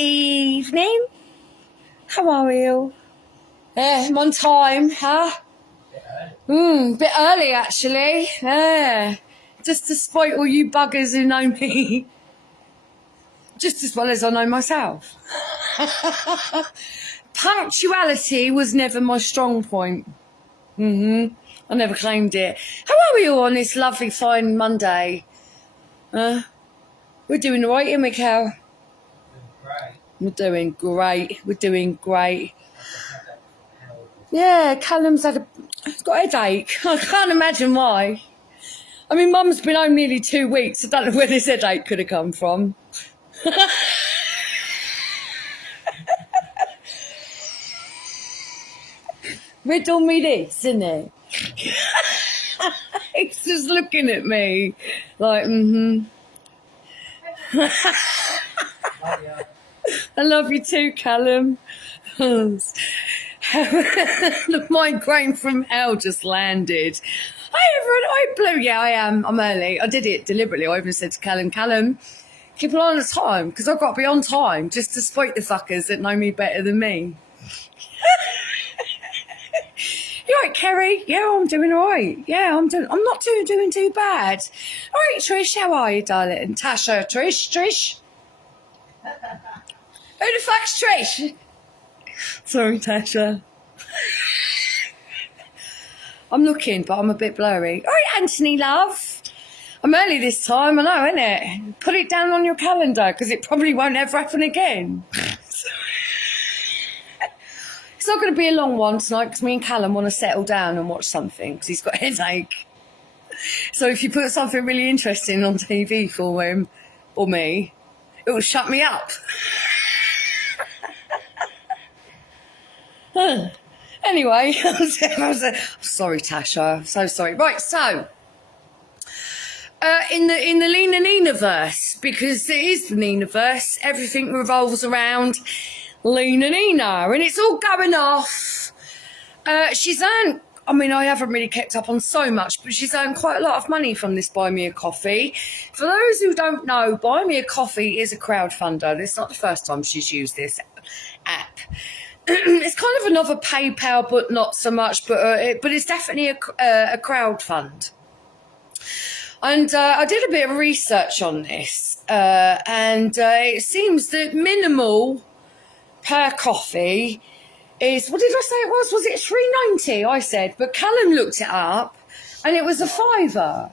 evening. How are you? Yeah, I'm on time, huh? Bit early actually. Yeah. Just despite all you buggers who know me. Just as well as I know myself. Punctuality was never my strong point. I never claimed it. How are we all on this lovely fine Monday? We're doing all right, aren't we, Cal? We're doing great. We're doing great. Yeah, Callum's got a headache. I can't imagine why. I mean, Mum's been home nearly 2 weeks. I don't know where this headache could have come from. Riddle me this, isn't it? He's just looking at me like, I love you too, Callum. The migraine from hell just landed. Hi everyone, hi Blue. Yeah, I am. I'm early. I did it deliberately. I even said to Callum, keep an eye on the time, because I've got to be on time just to spite the fuckers that know me better than me. You all right, Kerry? Yeah, I'm doing all right. Yeah, I'm not doing too bad. All right, Trish, how are you, darling? Tasha, Trish. Who the fuck's Trish? Sorry, Tasha. I'm looking, but I'm a bit blurry. All right, Anthony, love. I'm early this time, I know, innit? Put it down on your calendar, because it probably won't ever happen again. It's not going to be a long one tonight, because me and Callum want to settle down and watch something, because he's got a headache. So if you put something really interesting on TV for him, or me, it will shut me up. Anyway, sorry, Tasha. I'm so sorry. Right, so in the Lena Nina verse, because it is the Nina verse, everything revolves around Lena Nina, and it's all going off. She's earned, I mean, I haven't really kept up on so much, but she's earned quite a lot of money from this Buy Me a Coffee. For those who don't know, Buy Me a Coffee is a crowdfunder. It's not the first time she's used this app. It's kind of another PayPal, but not so much. But it's definitely a crowd fund. And I did a bit of research on this, and it seems that minimal per coffee is, what did I say it was? Was it $3.90? I said, but Callum looked it up, and it was a $5. $5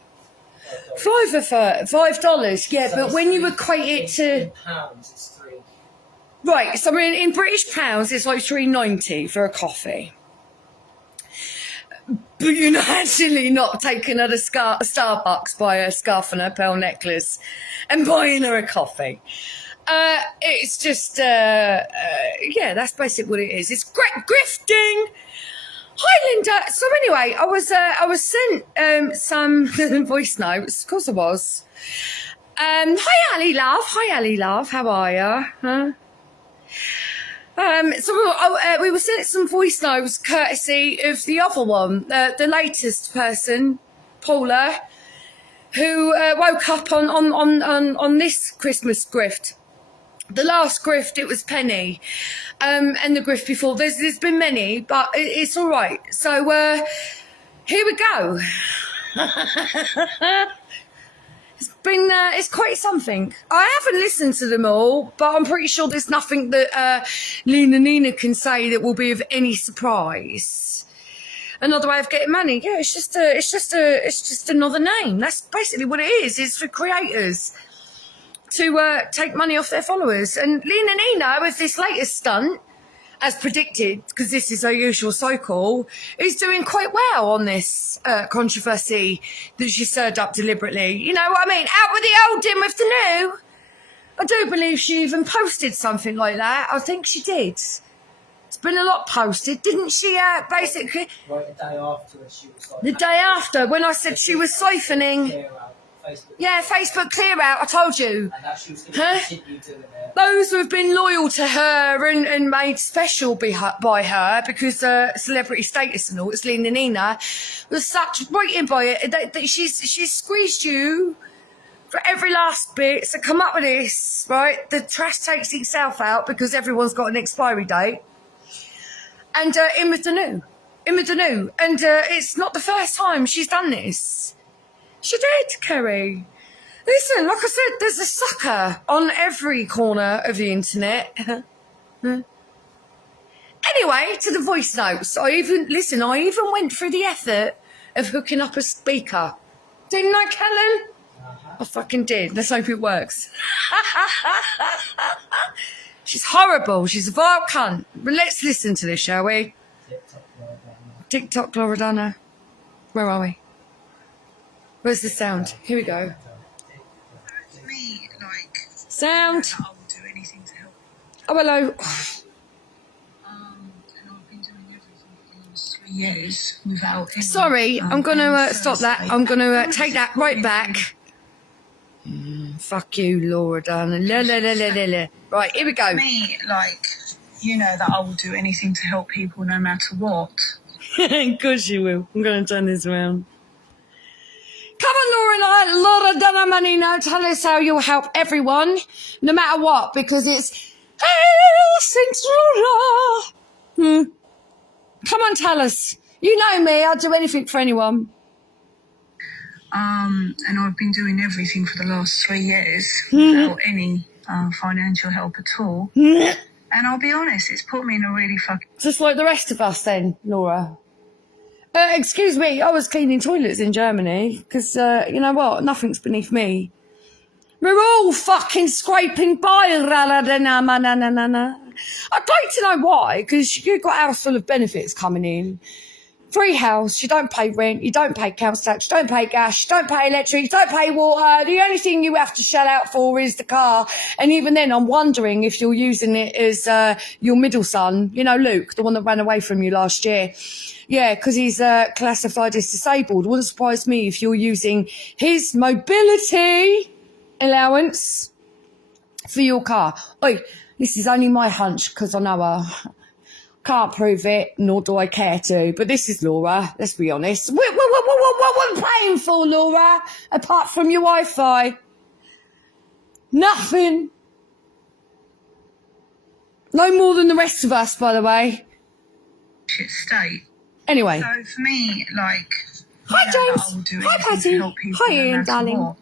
for $5. Yeah, so but when you equate it to pounds, it's $3. Right, so in British pounds, it's like $3.90 for a coffee. But you're not actually not taking her to Starbucks, buy her a scarf and her pearl necklace and buying her a coffee. It's just, yeah, that's basically what it is. It's grifting. Hi, Linda. So anyway, I was sent some voice notes. Of course I was. Hi, Ali love. Hi, Ali love. How are you? Huh? So we were sent some voice notes courtesy of the other one, the latest person, Paula, who woke up on this Christmas grift. The last grift, it was Penny, and the grift before. There's been many, but it's all right. So here we go. It's quite something. I haven't listened to them all, but I'm pretty sure there's nothing that Lena Nina can say that will be of any surprise. Another way of getting money. Yeah, it's just another name. That's basically what it is. It's for creators to take money off their followers. And Lena Nina, with this latest stunt, as predicted, because this is her usual cycle, is doing quite well on this controversy that she stirred up deliberately. You know what I mean? Out with the old, in with the new. I do believe she even posted something like that. I think she did. It's been a lot posted, didn't she? Basically, right, the day after she was like, the day after, when I said she was siphoning. Yeah, Facebook clear out, I told you. And that she was going to continue doing it. Those who have been loyal to her and made special by her because celebrity status and all, it's Lena Nina, was such right in by it that she's squeezed you for every last bit. So come up with this, right? The trash takes itself out because everyone's got an expiry date. And in with the new. In with the new. And it's not the first time she's done this. She did, Kerry. Listen, like I said, there's a sucker on every corner of the internet. Anyway, to the voice notes. I even went through the effort of hooking up a speaker. Didn't I, Kellen? I fucking did. Let's hope it works. She's horrible. She's a vile cunt. But let's listen to this, shall we? TikTok Loredana. Where are we? Where's the sound? Here we go. Me, like, Sound. I will do anything to help. Oh, hello. And I've been doing everything for the last 3 years without any, Sorry, I'm going to any stop that. Thursday. I'm going to take that right back. Fuck you, Loredana. La, la, la, la, la, la. Right, here we go. Me, like, you know that I will do anything to help people no matter what. Of course you will. I'm going to turn this around. Come on, Loredana Manina, tell us how you'll help everyone, no matter what, because it's Laura. Come on, tell us. You know me, I'd do anything for anyone. And I've been doing everything for the last 3 years without any financial help at all. And I'll be honest, it's put me in a really fucking... Just like the rest of us then, Laura. Excuse me, I was cleaning toilets in Germany because, you know what, nothing's beneath me. We're all fucking scraping by. I'd like to know why, because you've got a house full of benefits coming in. Free house, you don't pay rent, you don't pay council tax, you don't pay gas, you don't pay electric, you don't pay water. The only thing you have to shell out for is the car. And even then, I'm wondering if you're using it as your middle son, you know, Luke, the one that ran away from you last year. Yeah, because he's classified as disabled. Wouldn't surprise me if you're using his mobility allowance for your car. Oi, this is only my hunch because I know her. Can't prove it, nor do I care to. But this is Laura, let's be honest. What we're paying for, Laura, apart from your Wi-Fi? Nothing. No more than the rest of us, by the way. shit state. Anyway. So for me, like... Hi, James. I will do Hi, anything Patty. to help people Hi, no Ian, matter darling. what.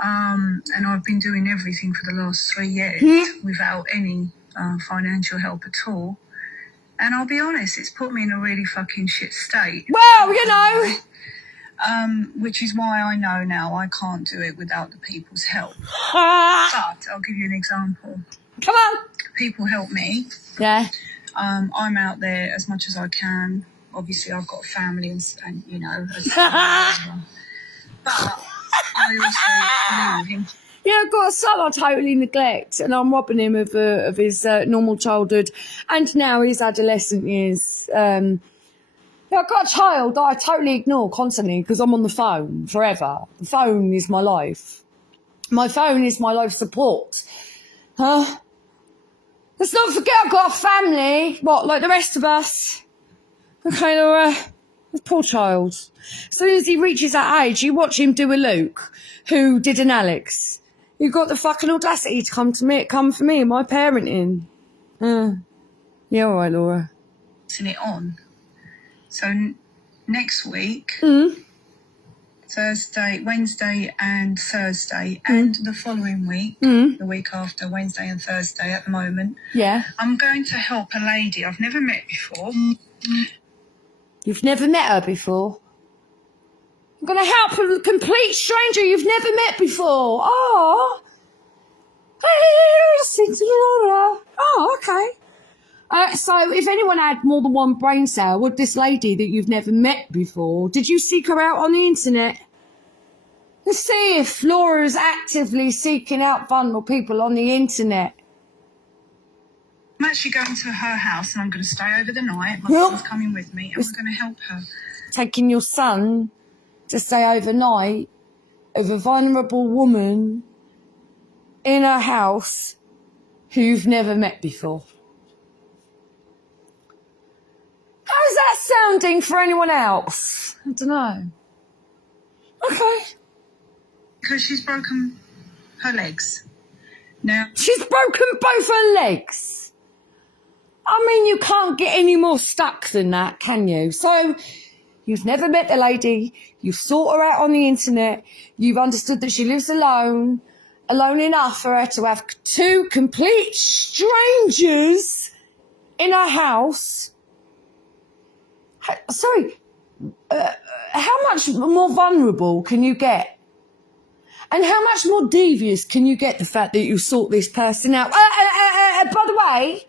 And I've been doing everything for the last 3 years without any financial help at all. And I'll be honest, it's put me in a really fucking shit state. Well, you know. Which is why I know now I can't do it without the people's help. Come But I'll give you an example. on. People help me. Yeah. I'm out there as much as I can. Obviously, I've got a family and you know. But I also leave him. Yeah, I've got a son I totally neglect, and I'm robbing him of his normal childhood and now his adolescent years. Yeah, I've got a child that I totally ignore constantly because I'm on the phone forever. The phone is my life. My phone is my life support. Let's not forget I've got a family, what, like the rest of us. Okay, Laura, this poor child. As soon as he reaches that age, you watch him do a Luke, who did an Alex. You've got the fucking audacity to come for me and my parenting. Yeah, all right, Laura. It on. So next week, Thursday, Wednesday and Thursday, and the following week, the week after, Wednesday and Thursday at the moment, Yeah. I'm going to help a lady I've never met before. You've never met her before? I'm going to help a complete stranger you've never met before. Oh. Hey, listen to Laura. Oh, okay. So if anyone had more than one brain cell, would this lady that you've never met before, did you seek her out on the internet? Let's see if Laura is actively seeking out vulnerable people on the internet. I'm actually going to her house and I'm going to stay over the night. My Yep. son's coming with me and we're going to help her. Taking your son to stay overnight of a vulnerable woman in a house who you've never met before. How's that sounding for anyone else? I don't know. Okay. Because she's broken her legs. Now, She's broken both her legs. I mean, you can't get any more stuck than that, can you? So, you've never met the lady. You've sought her out on the internet. You've understood that she lives alone enough for her to have two complete strangers in her house. Sorry, how much more vulnerable can you get? And how much more devious can you get the fact that you sought this person out? By the way,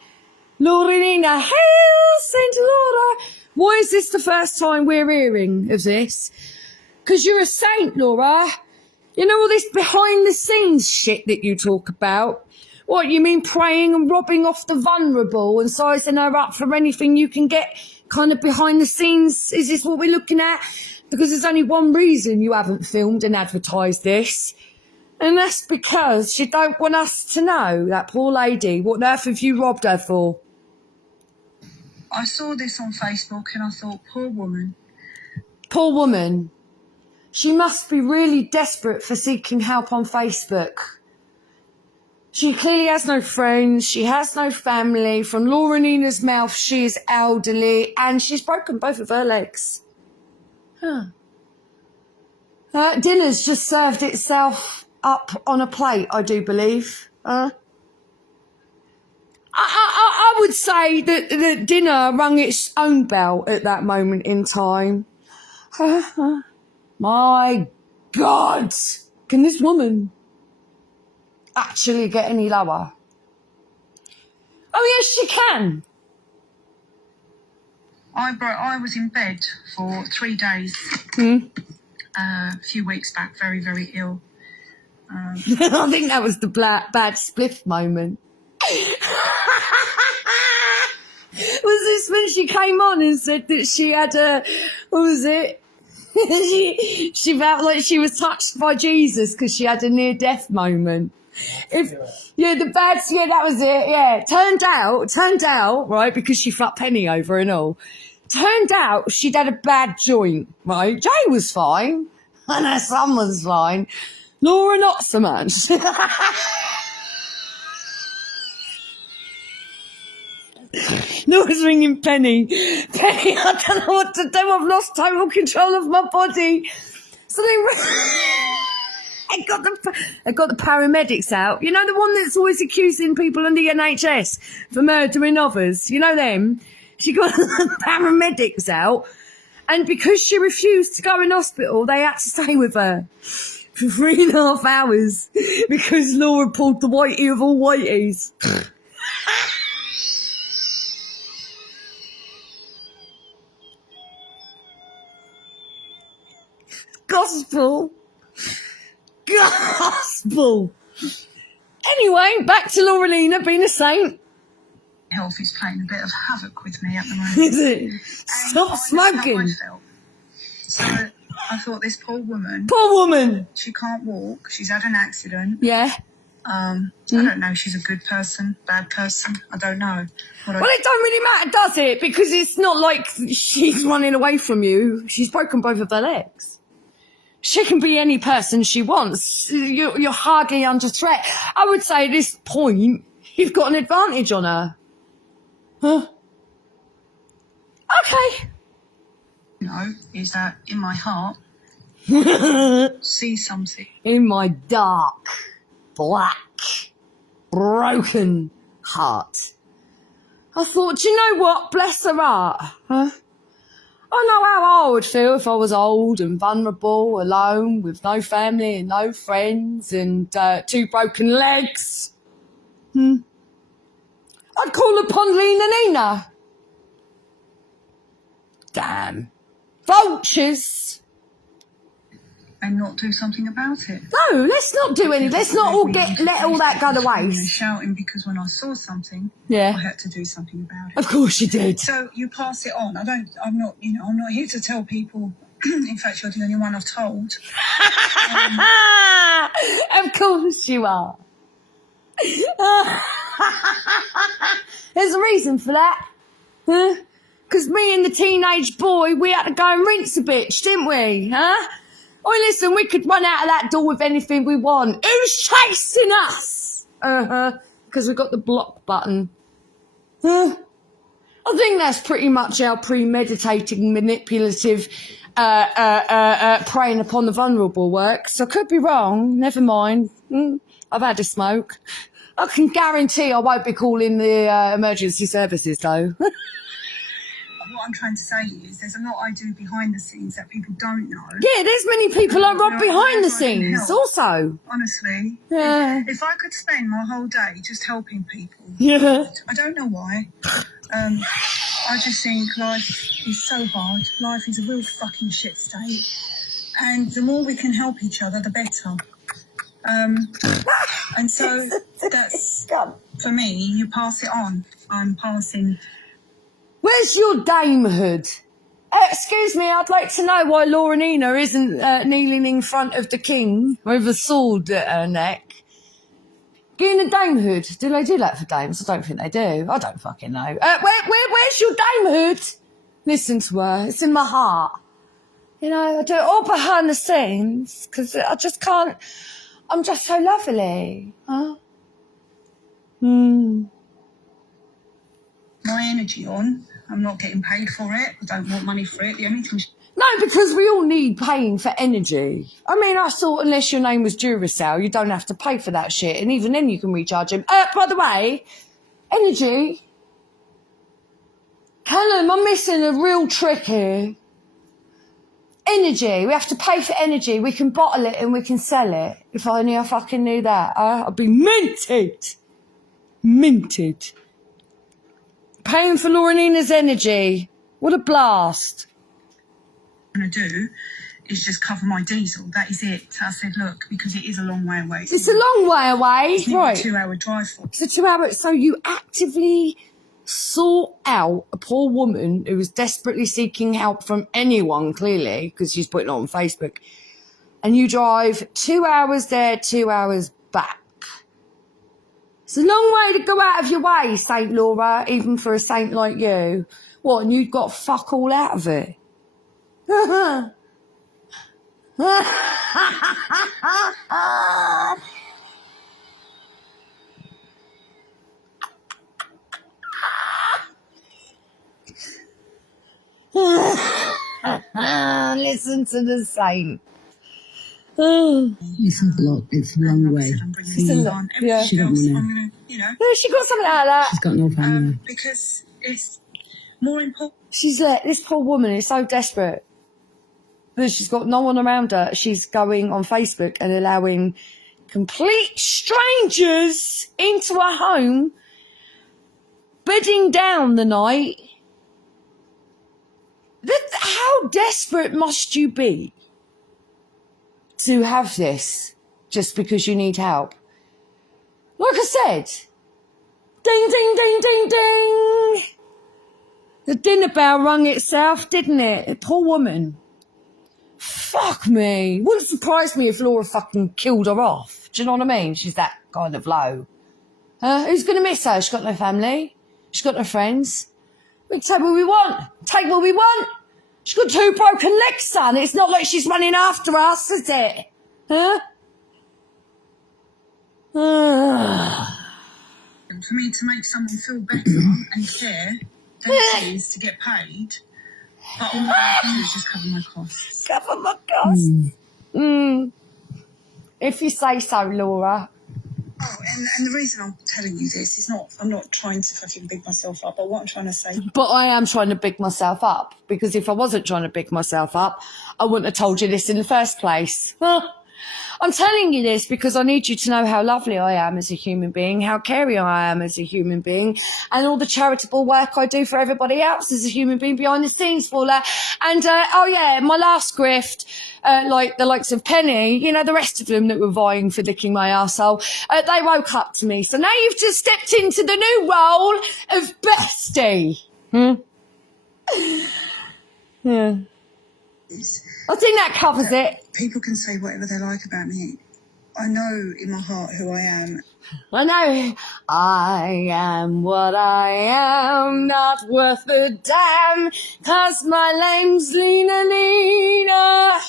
Lena Nina, hail Saint Laura. Why is this the first time we're hearing of this? Because you're a saint, Laura. You know all this behind the scenes shit that you talk about? What, you mean praying and robbing off the vulnerable and sizing her up for anything you can get kind of behind the scenes? Is this what we're looking at? Because there's only one reason you haven't filmed and advertised this. And that's because you don't want us to know, that poor lady. What on earth have you robbed her for? I saw this on Facebook and I thought, poor woman. Poor woman. She must be really desperate for seeking help on Facebook. She clearly has no friends. She has no family. From Lena Nina's mouth, she is elderly and she's broken both of her legs. Huh. Dinner's just served itself up on a plate, I do believe. I would say that the dinner rung its own bell at that moment in time. My God, can this woman actually get any lower? Oh, yes, she can. I was in bed for 3 days, a few weeks back, very, very ill. I think that was the bad spliff moment. Was this when she came on and said that she had a, what was it? she felt like she was touched by Jesus because she had a near-death moment. That was it, yeah. Turned out, right, because she fucked Penny over and all. Turned out she'd had a bad joint, right? Jay was fine, and her son was fine. Laura not so much. Laura's ringing Penny. Penny, I don't know what to do. I've lost total control of my body. So I got the paramedics out. You know, the one that's always accusing people in the NHS for murdering others. You know them? She got the paramedics out. And because she refused to go in hospital, they had to stay with her for 3.5 hours because Laura pulled the whitey of all whiteys. Gospel. Anyway, back to Lena Nina being a saint. Health is playing a bit of havoc with me at the moment. Is it? Stop smoking. So I thought, this poor woman. Poor woman. She can't walk. She's had an accident. Yeah. I don't know if she's a good person, bad person. I don't know. Well, it don't really matter, does it? Because it's not like she's running away from you. She's broken both of her legs. She can be any person she wants. You're hardly under threat. I would say at this point, you've got an advantage on her. Huh? Okay. Is that in my heart, see something. In my dark, black, broken heart. I thought, do you know what? Bless her heart. Huh? I know how I would feel if I was old and vulnerable, alone, with no family and no friends and 2 broken legs. I'd call upon Lena Nina. Damn. Vultures. And not do something about it. No, let's not do any. Let's not all let all that go to waste. Shouting because when I saw something, yeah, I had to do something about it. Of course you did. So you pass it on. I'm not here to tell people. In fact, you're the only one I've told. Of course you are. There's a reason for that. Huh? Because me and the teenage boy, we had to go and rinse a bitch, didn't we? Huh? Oh, listen, we could run out of that door with anything we want. Who's chasing us? Because we've got the block button. I think that's pretty much our premeditating, manipulative, preying upon the vulnerable works. I could be wrong. Never mind. I've had a smoke. I can guarantee I won't be calling the emergency services, though. What I'm trying to say is there's a lot I do behind the scenes that people don't know. Yeah, there's many people I rob behind the scenes also. Honestly. Yeah. If I could spend my whole day just helping people. Yeah. I don't know why. I just think life is so hard. Life is a real fucking shit state. And the more we can help each other, the better. And so that's, for me, you pass it on. I'm passing... Where's your damehood? Excuse me, I'd like to know why Lena Nina isn't kneeling in front of the king with a sword at her neck. Getting a damehood. Do they do that for dames? I don't think they do. I don't fucking know. Where's your damehood? Listen to her. It's in my heart. You know, I do it all behind the scenes because I just can't. I'm just so lovely. Huh? My energy on. I'm not getting paid for it. I don't want money for it. The only thing... No, because we all need paying for energy. I mean, I thought unless your name was Duracell, you don't have to pay for that shit. And even then you can recharge him. By the way, energy. Helen, I'm missing a real trick here. Energy. We have to pay for energy. We can bottle it and we can sell it. If only I fucking knew that. I'd be minted. Minted. Paying for Lena Nina's energy. What a blast. I'm going to do is just cover my diesel. That is it. I said, look, because it is a long way away. It's a long way away. It's Right. a 2-hour drive for. It's a 2 hour. So you actively sought out a poor woman who was desperately seeking help from anyone, clearly, because she's putting it on Facebook. And you drive 2 hours there, 2 hours back. It's a long way to go out of your way, Saint Laura, even for a saint like you. What, and you've got fuck all out of it? Listen to the saint. It's a lot. It's a long way. It's a lot. Yeah. She don't want to. I'm going to, you know. No, she got something out of that. She's got no family. Because it's more important. She's this poor woman is so desperate that she's got no one around her. She's going on Facebook and allowing complete strangers into her home, bedding down the night. How desperate must you be to have this just because you need help? Like I said, ding, ding, ding, ding, ding. The dinner bell rung itself, didn't it? A poor woman. Fuck me. Wouldn't surprise me if Laura fucking killed her off. Do you know what I mean? She's that kind of low. Who's going to miss her? She's got no family. She's got no friends. We can take what we want. Take what we want. She's got 2 broken legs, son. It's not like she's running after us, is it? Huh? For me to make someone feel better and care than it is to get paid. But all I can do is just cover my costs. Cover my costs. If you say so, Laura. Oh, and the reason I'm telling you this is not, I'm not trying to fucking big myself up, but what I'm trying to say. But I am trying to big myself up, because if I wasn't trying to big myself up, I wouldn't have told you this in the first place. I'm telling you this because I need you to know how lovely I am as a human being, how caring I am as a human being, and all the charitable work I do for everybody else as a human being behind the scenes for that. And, oh yeah, my last grift, like the likes of Penny, you know, the rest of them that were vying for licking my arsehole, they woke up to me. So now you've just stepped into the new role of bestie. Yeah. I think that covers it. People can say whatever they like about me. I know in my heart who I am. I know. I am what I am, not worth a damn, 'cause my name's Lena Nina.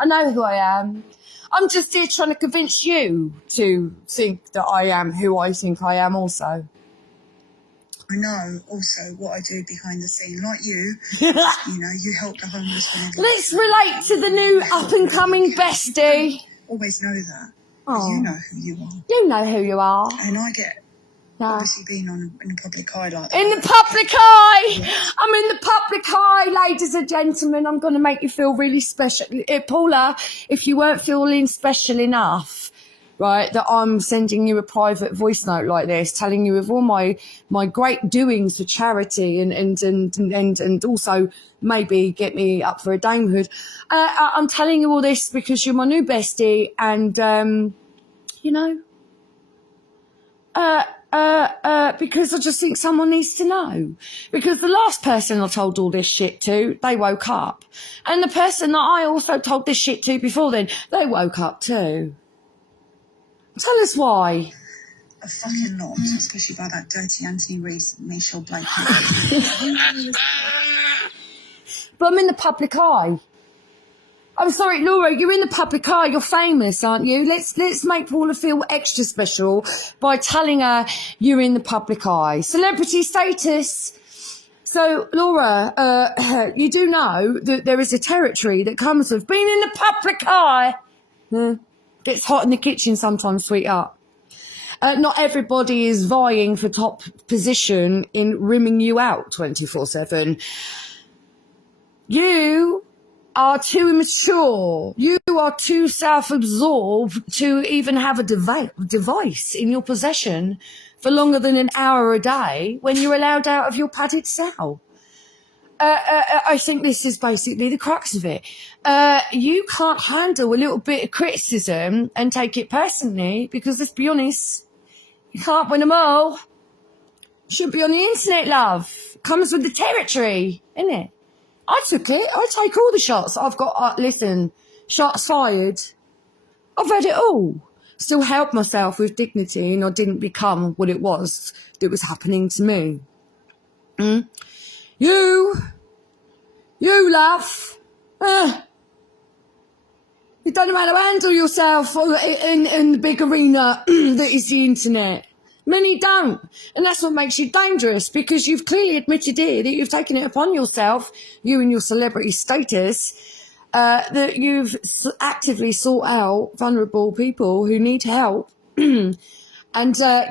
I know who I am. I'm just here trying to convince you to think that I am who I think I am also. I know also what I do behind the scene. Like you know, you help the homeless whenever. Let's relate to the new up-and-coming bestie. Always know that. Oh. You know who you are. You know who you are. And I get No. obviously being in the public eye like that. In the public eye! Yes. I'm in the public eye, ladies and gentlemen. I'm going to make you feel really special. Paula, if you weren't feeling special enough, right, that I'm sending you a private voice note like this, telling you of all my great doings for charity and also maybe get me up for a damehood. I'm telling you all this because you're my new bestie and, you know, because I just think someone needs to know. Because the last person I told all this shit to, they woke up. And the person that I also told this shit to before then, they woke up too. Tell us why. A fucking lot, especially by that dirty Anthony Reese and Michelle Blake. But I'm in the public eye. I'm sorry, Laura, you're in the public eye. You're famous, aren't you? Let's make Paula feel extra special by telling her you're in the public eye. Celebrity status. So, Laura, you do know that there is a territory that comes with being in the public eye. Gets hot in the kitchen sometimes, sweetheart. Not everybody is vying for top position in rimming you out 24/7. You are too immature. You are too self-absorbed to even have a device in your possession for longer than an hour a day when you're allowed out of your padded cell. I think this is basically the crux of it. You can't handle a little bit of criticism and take it personally because, let's be honest, you can't win them all. Shouldn't be on the internet, love. Comes with the territory, isn't it? I took it. I take all the shots. I've got, listen, shots fired. I've had it all. Still held myself with dignity and I didn't become what it was that was happening to me. You, love. You don't know how to handle yourself in the big arena that is the internet. Many don't. And that's what makes you dangerous because you've clearly admitted here that you've taken it upon yourself, you and your celebrity status, that you've actively sought out vulnerable people who need help and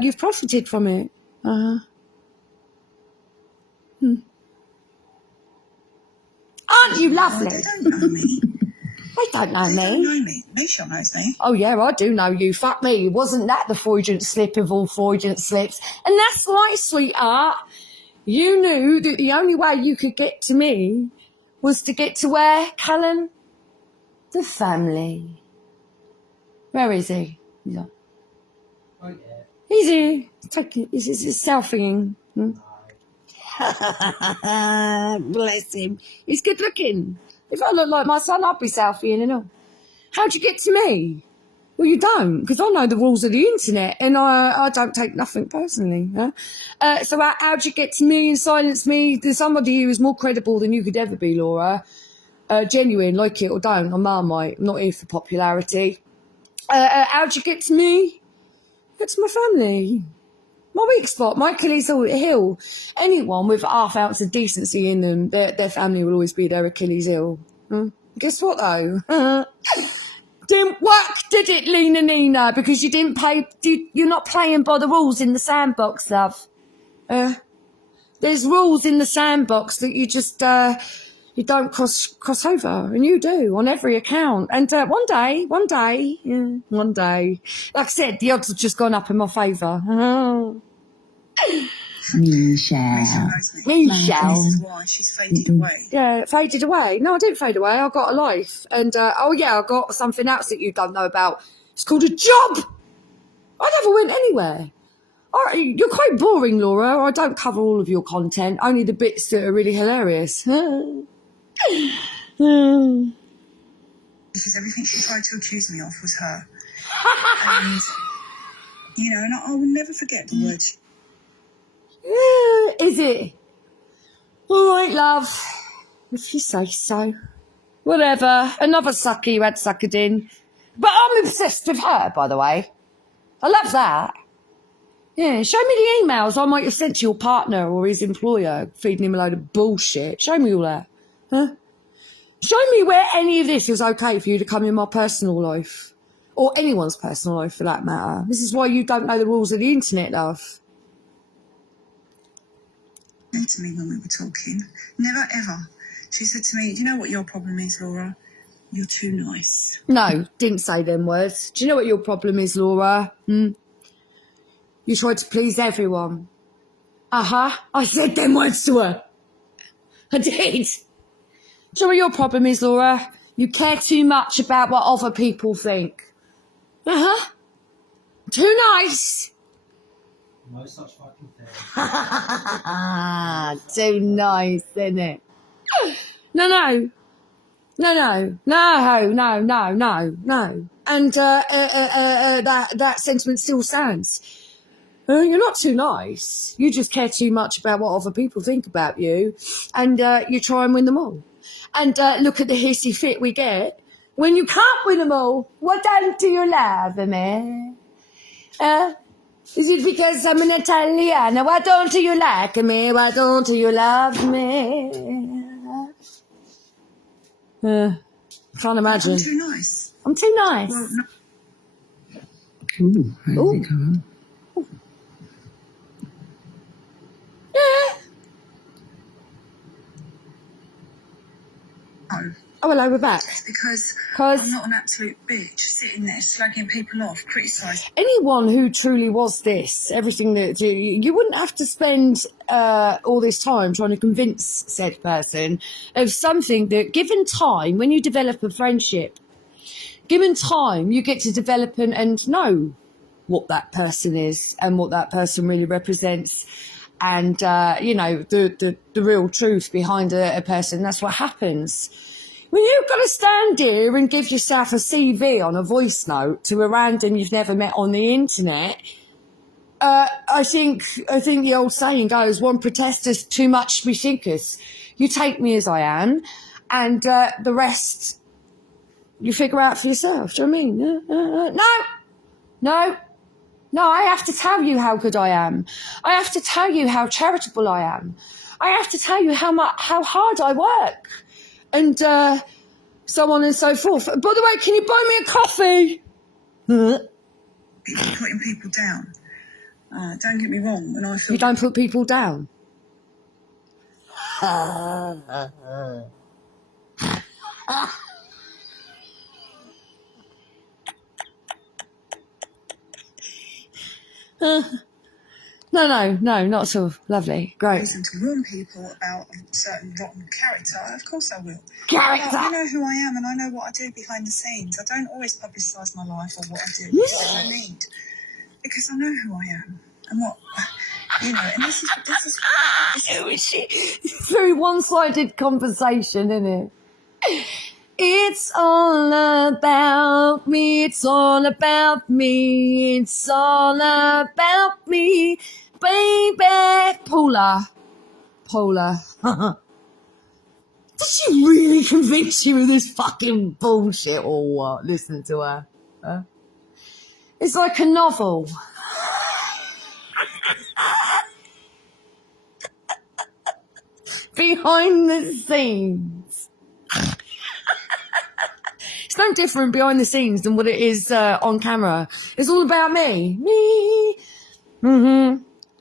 you've profited from it. Aren't you lovely? They don't know me. They don't know They me. don't know me. Michelle knows me. Oh, yeah, I do know you. Fuck me. Wasn't that the Freudian slip of all Freudian slips? And that's right, sweetheart. You knew that the only way you could get to me was to get to where, Cullen? The family. Where is he? He's on. Oh, yeah. Is he? Take it. This is his selfieing. Bless him. He's good looking. If I look like my son, I'd be selfieing and all. How'd you get to me? Well, you don't, because I know the rules of the internet and I don't take nothing personally. Huh? So how'd you get to me and silence me? There's somebody who is more credible than you could ever be, Laura. Genuine, like it or don't. I'm Marmite. I'm not here for popularity. How'd you get to me? Get to my family. My weak spot, my Achilles heel. Anyone with half ounce of decency in them, their family will always be their Achilles heel. Guess what though? Didn't work, did it, Lena Nina? Because you didn't pay. You're not playing by the rules in the sandbox, love. There's rules in the sandbox that you just you don't cross over, and you do on every account. And one day, like I said, the odds have just gone up in my favour. Michelle. This is why she's faded away. Yeah, faded away. No, I didn't fade away. I got a life. And, I got something else that you don't know about. It's called a job. I never went anywhere. You're quite boring, Laura. I don't cover all of your content, only the bits that are really hilarious. Because everything she tried to accuse me of was her. And, you know, and I will never forget the words. Is it? All right, love. If you say so. Whatever. Another sucker you had suckered in. But I'm obsessed with her, by the way. I love that. Yeah, show me the emails I might have sent to your partner or his employer, feeding him a load of bullshit. Show me all that. Huh? Show me where any of this is okay for you to come in my personal life. Or anyone's personal life, for that matter. This is why you don't know the rules of the internet, love. To me when we were talking, never ever. She said to me, "Do you know what your problem is, Laura? You're too nice." No, didn't say them words. Do you know what your problem is, Laura? You tried to please everyone. I said them words to her. I did. Do you know what your problem is, Laura? You care too much about what other people think. Too nice. No such fucking thing. Too nice, isn't it? No. And that sentiment still stands. You're not too nice. You just care too much about what other people think about you, and you try and win them all. And look at the hissy fit we get when you can't win them all. What don't you love me? Is it because I'm an Italian? Why don't you like me? Why don't you love me? Can't imagine. I'm too nice. I'm too nice. Well, no. Ooh, how did it go? Yeah. No. Oh, hello, we're back. Because Because I'm not an absolute bitch sitting there slagging people off, criticising. anyone who truly was this, everything that you wouldn't have to spend all this time trying to convince said person of something that, given time, when you develop a friendship, given time, you get to develop and know what that person is and what that person really represents. And, you know, the real truth behind a person. That's what happens. When you've got to stand here and give yourself a CV on a voice note to a random you've never met on the internet, I think the old saying goes, one protesters, too much we thinkers. You take me as I am, and the rest you figure out for yourself. Do you know what I mean? No, I have to tell you how good I am. I have to tell you how charitable I am. I have to tell you how hard I work. And so on and so forth. By the way, can you buy me a coffee? Putting people down. Don't get me wrong. When I feel You don't put people down. No, not at all. Lovely. Great. reason to warn people about a certain rotten character, of course I will. Character. But I know who I am and I know what I do behind the scenes. I don't always publicise my life or what I do. Because I need. Because I know who I am and what, you know, and this is Who is she? It's a very one-sided conversation, isn't it? It's all about me, it's all about me, it's all about me, baby. Paula. Does she really convince you of this fucking bullshit or what? Listen to her. Huh? It's like a novel. Behind the scenes. It's no different behind the scenes than what it is on camera. It's all about me. Me.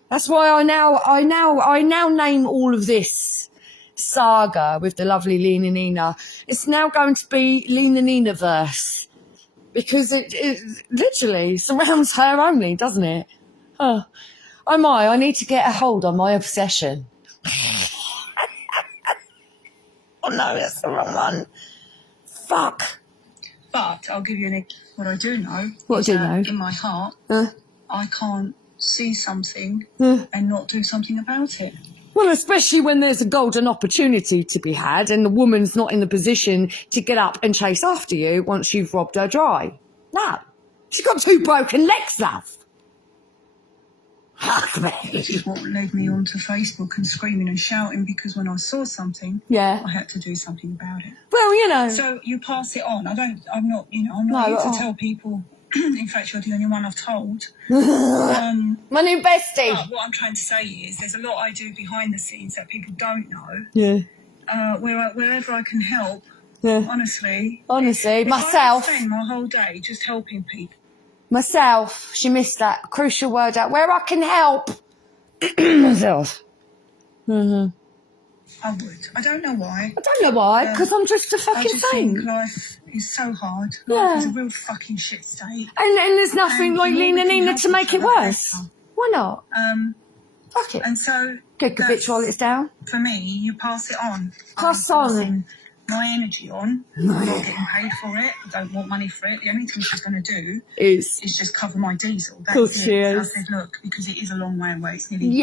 That's why I now name all of this saga with the lovely Lena Nina. It's now going to be Lena Nina verse. Because it literally surrounds her only, doesn't it? Oh my, I need to get a hold on my obsession. Oh no, that's the wrong one. Fuck. But I'll give you what I do know. What do you know? In my heart, I can't see something and not do something about it. Well, especially when there's a golden opportunity to be had and the woman's not in the position to get up and chase after you once you've robbed her dry. No. She's got 2 broken legs, love. Which is what led me onto Facebook and screaming and shouting, because when I saw something, Yeah. I had to do something about it. Well, you know. So you pass it on. I'm not here to tell people. In fact, you're the only one I've told. My new bestie. But what I'm trying to say is there's a lot I do behind the scenes that people don't know. Yeah. Wherever I can help, Yeah. honestly. Honestly, if myself. I spend my whole day just helping people. Myself. She missed that crucial word out. Where I can help. Myself. Mm-hmm. I would. I don't know why. I don't know why, because I'm just a I fucking just saint. think life is so hard. Yeah. Life is a real fucking shit state. And there's nothing And like the more Lena we can Nina help to make each it other, worse. better. Why not? Fuck it. And so Kick a bitch while it's down. for me, you pass it on. Pass I'm on. passing my energy on. I'm not getting paid for it. I don't want money for it. The only thing she's going to do Is just cover my diesel. That's course it. she I is. said, look, because it is a long way away. It's nearly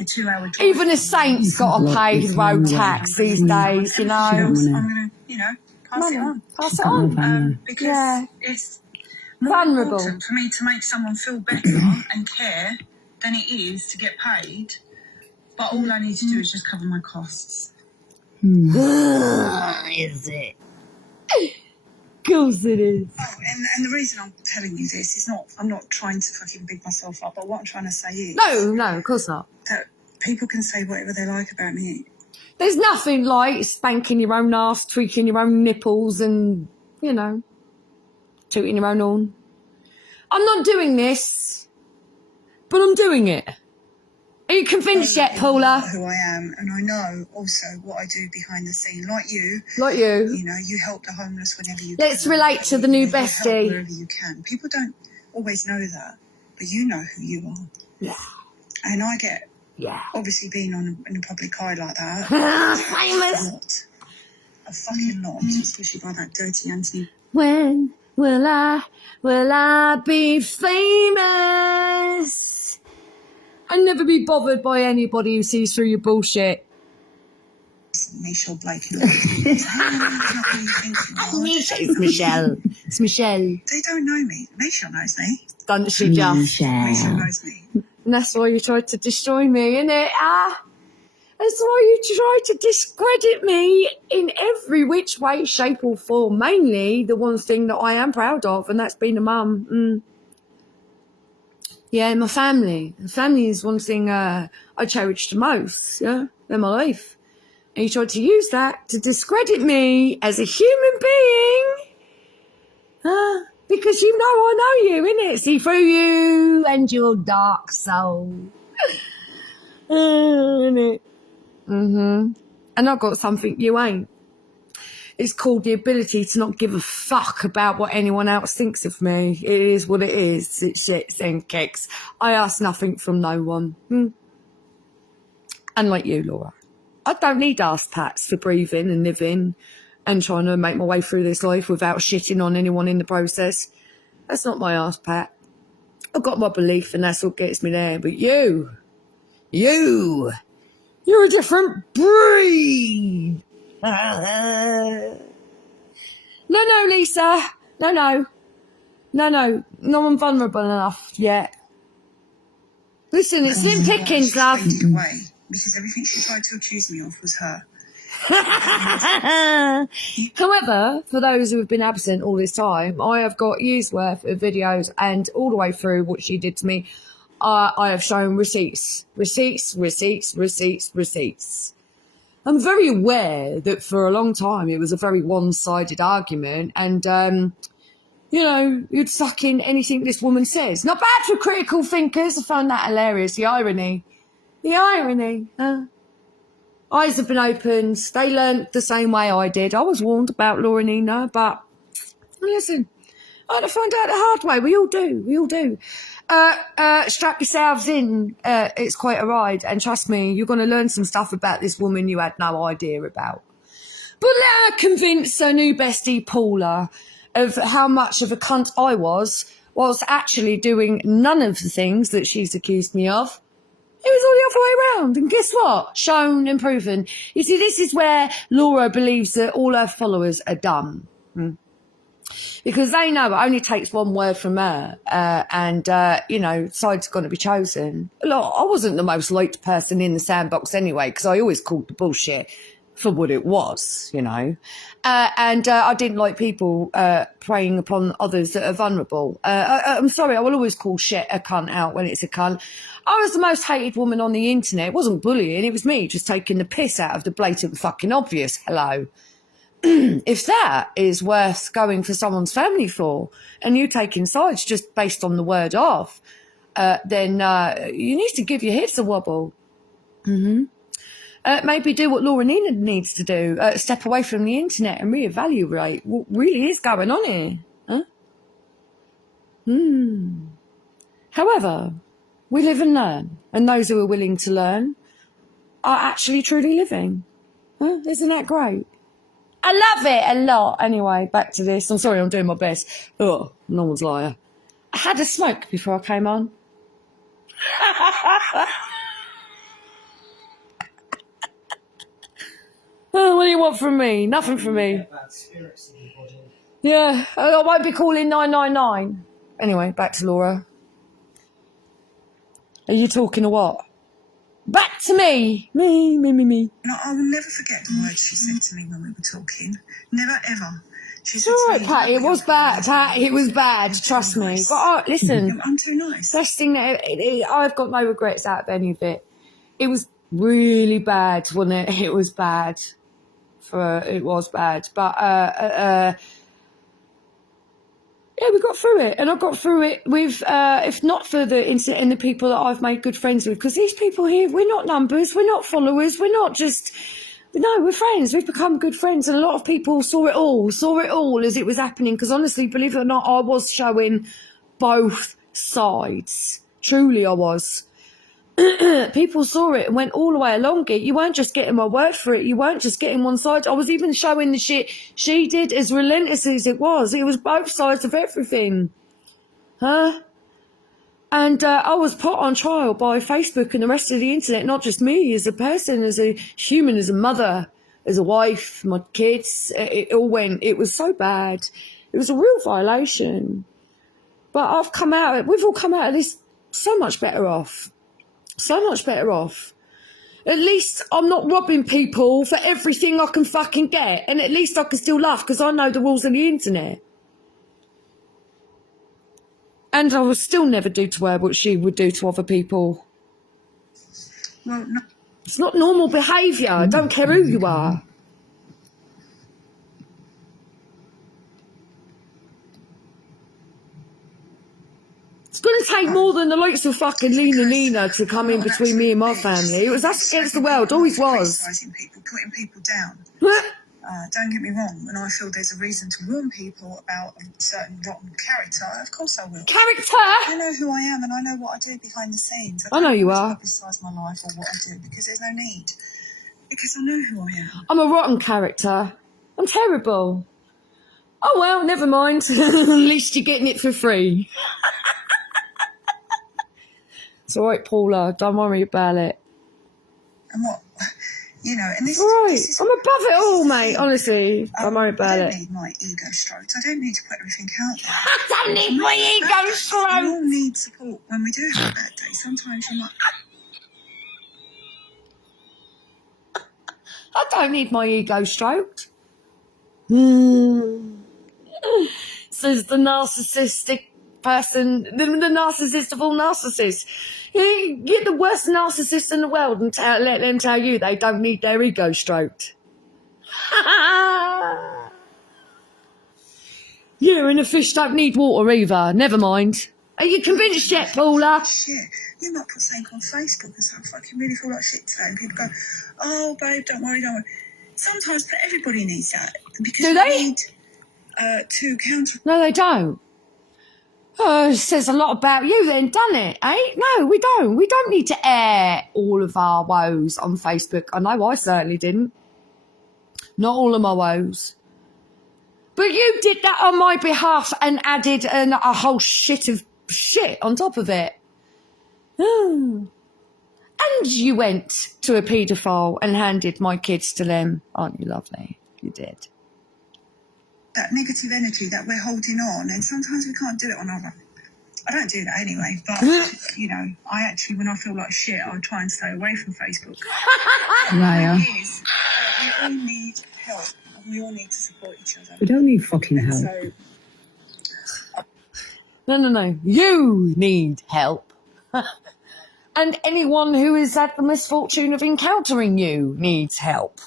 a 2-hour drive. Even a saint's got to pay road tax these days, you know. I'm going to, pass it on. Pass it on. Because it's more Vulnerable. important for me to make someone feel better and care than it is to get paid. But all I need to do is just cover my costs. Is it? Of course it is. Oh, and the reason I'm telling you this is I'm not trying to fucking big myself up, but what I'm trying to say is... No, of course not. That people can say whatever they like about me. There's nothing like spanking your own ass, tweaking your own nipples and, tooting your own horn. I'm not doing this, but I'm doing it. Are you convinced yet, Paula? Who I am, and I know also what I do behind the scene. Like you. You help the homeless whenever you can. Let's relate to the new You help bestie. wherever you can. People don't always know that, but you know who you are. Yeah. And I get, obviously being in a public eye like that, famous. A fucking lot, especially by that dirty Anthony. When will I be famous? I'll never be bothered by anybody who sees through your bullshit. Michelle Blake. It's Michelle. It's Michelle. They don't know me. Michelle knows me. Doesn't she just? Michelle knows me. And that's why you tried to destroy me, innit? That's why you tried to discredit me in every which way, shape or form. Mainly the one thing that I am proud of, and that's being a mum. Yeah, my family. The family is one thing I cherish the most, in my life. And you tried to use that to discredit me as a human being. Because you know I know you, innit? See through you and your dark soul. Innit? And I've got something you ain't. It's called the ability to not give a fuck about what anyone else thinks of me. It is what it is. It's shits and kicks. I ask nothing from no one. Unlike you, Laura. I don't need ass pats for breathing and living and trying to make my way through this life without shitting on anyone in the process. That's not my ass pat. I've got my belief and that's what gets me there. But you're a different breed. No, Lisa. No, I'm vulnerable enough yet. Listen, it's slim pickings, love. Away, because everything she tried to accuse me of was her. However, for those who have been absent all this time, I have got years worth of videos and all the way through what she did to me, I have shown receipts. I'm very aware that for a long time it was a very one-sided argument and, you'd suck in anything this woman says. Not bad for critical thinkers. I found that hilarious. The irony. Eyes have been opened. They learnt the same way I did. I was warned about Lena Nina, but listen, I had to find out the hard way. We all do. Strap yourselves in. It's quite a ride. And trust me, you're going to learn some stuff about this woman you had no idea about. But let her convince her new bestie, Paula, of how much of a cunt I was, whilst actually doing none of the things that she's accused me of. It was all the other way around. And guess what? Shown and proven. You see, this is where Laura believes that all her followers are dumb. Because they know it only takes one word from her, and side's got to be chosen. Look, I wasn't the most liked person in the sandbox anyway, because I always called the bullshit for what it was, and I didn't like people preying upon others that are vulnerable. I'm sorry, I will always call shit a cunt out when it's a cunt. I was the most hated woman on the internet. It wasn't bullying, it was me just taking the piss out of the blatant fucking obvious. Hello. If that is worth going for someone's family for, and you taking sides just based on the word of, then you need to give your hips a wobble. Maybe do what Lena Nina needs to do, step away from the internet and reevaluate what really is going on here. Huh? However, we live and learn, and those who are willing to learn are actually truly living. Huh? Isn't that great? I love it a lot. Anyway, back to this. I'm sorry, I'm doing my best. Oh, no one's liar. I had a smoke before I came on. Oh, what do you want from me? Nothing from me. Bad spirits in your body. Yeah, I won't be calling 999. Anyway, back to Laura. Are you talking or what? Back to me. Me. No, I will never forget the words she said to me when we were talking. Never, ever. She said It's all to right, me, Pat. It was bad. Pat, it was bad. Trust me. But listen, I'm too nice. best thing that I've got no regrets out of any of it. It was really bad, wasn't it? It was bad. It was bad. But yeah, we got through it, and I got through it with, if not for the incident and the people that I've made good friends with, because these people here, we're not numbers, we're not followers, we're not just, no, we're friends. We've become good friends, and a lot of people saw it all as it was happening, because honestly, believe it or not, I was showing both sides. Truly, I was. People saw it and went all the way along it. You weren't just getting my word for it. You weren't just getting one side. I was even showing the shit she did, as relentless as it was. It was both sides of everything. Huh? And I was put on trial by Facebook and the rest of the internet, not just me, as a person, as a human, as a mother, as a wife, my kids. It all went. It was so bad. It was a real violation. But we've all come out of this so much better off. So much better off. At least I'm not robbing people for everything I can fucking get. And at least I can still laugh because I know the rules of the internet. And I will still never do to her what she would do to other people. Well, no. It's not normal behaviour. I don't care who you are. It's going to take more than the likes of fucking Lena Nina to come in between me and my family. That's against the world, always was. Criticising people, putting people down. Don't get me wrong, when I feel there's a reason to warn people about a certain rotten character, of course I will. Character? I know who I am and I know what I do behind the scenes. I know you are. I don't publicise my life or what I do because there's no need. Because I know who I am. I'm a rotten character. I'm terrible. Oh well, never mind. At least you're getting it for free. It's all right, Paula. Don't worry about it. And what, and this All right. is... I'm above it all, mate. Honestly, don't worry about it. I don't need my ego stroked. I don't need to put everything out there. I don't need my ego stroked. We all need support when we do have a bad day. Sometimes you're like... I don't need my ego stroked. Says the narcissistic person, the narcissist of all narcissists. You get the worst narcissist in the world and let them tell you they don't need their ego stroked. Yeah, and the fish don't need water either. Never mind. Are you convinced yet, Paula? Shit, you might put something on Facebook and I fucking really feel like shit today. And people go, oh, babe, don't worry. Sometimes, but everybody needs that. Because do they? Need, to counter... No, they don't. Oh, it says a lot about you then, doesn't it, eh? No, we don't. We don't need to air all of our woes on Facebook. I know I certainly didn't. Not all of my woes. But you did that on my behalf and added a whole shit of shit on top of it. And you went to a paedophile and handed my kids to them. Aren't you lovely? You did. that negative energy that we're holding on, and sometimes we can't do it on our own. I don't do that anyway, but, you know, I actually, when I feel like shit, I'll try and stay away from Facebook. Liar. The point is, we all need help, and we all need to support each other. We don't need fucking And help. so, No. You need help. And anyone who has had the misfortune of encountering you needs help.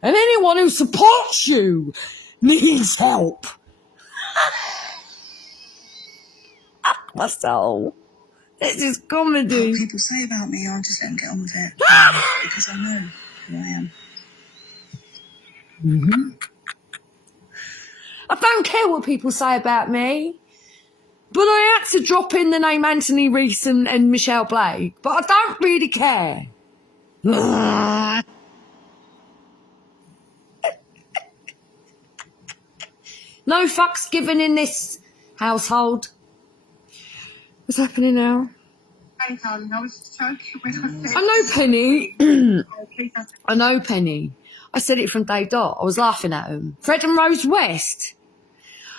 And anyone who supports you needs help. My soul. This is comedy. what people say about me, I'll just let them get on with it. Because I know who I am. Mm-hmm. I don't care what people say about me. But I had to drop in the name Anthony Reese and Michelle Blake. But I don't really care. No fucks given in this household. What's happening now? Hey, darling, I was just joking with my I know Penny. I know Penny. I said it from day dot. I was laughing at him. Fred and Rose West.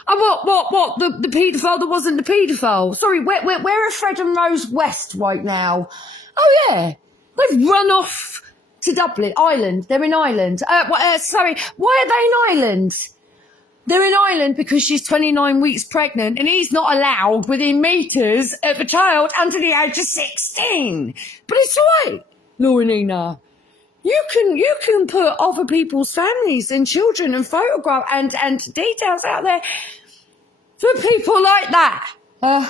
Oh, what? The paedophile that wasn't the paedophile. Sorry, where are Fred and Rose West right now? Oh, yeah. They've run off to Dublin, Ireland. They're in Ireland. Sorry, why are they in Ireland? They're in Ireland because she's 29 weeks pregnant and he's not allowed within metres of a child under the age of 16. But it's all right, Lena Nina. You can put other people's families and children and photograph and details out there for people like that. And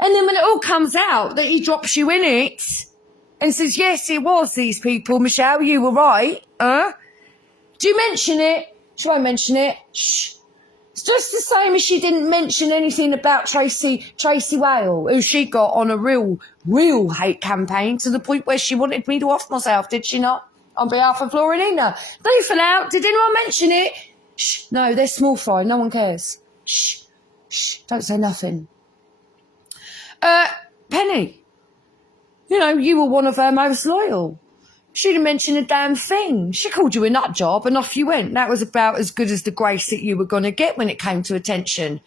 then when it all comes out that he drops you in it and says, yes, it was these people, Michelle, you were right. Do you mention it? She won't mention it. Shh. It's just the same as she didn't mention anything about Tracy Whale, who she got on a real hate campaign to the point where she wanted me to off myself, did she not? On behalf of Lena Nina. They fell out. Did anyone mention it? Shh. No, they're small fry. No one cares. Shh. Don't say nothing. Penny. You know, you were one of her most loyal. She didn't mention a damn thing. She called you a nut job and off you went. That was about as good as the grace that you were going to get when it came to attention.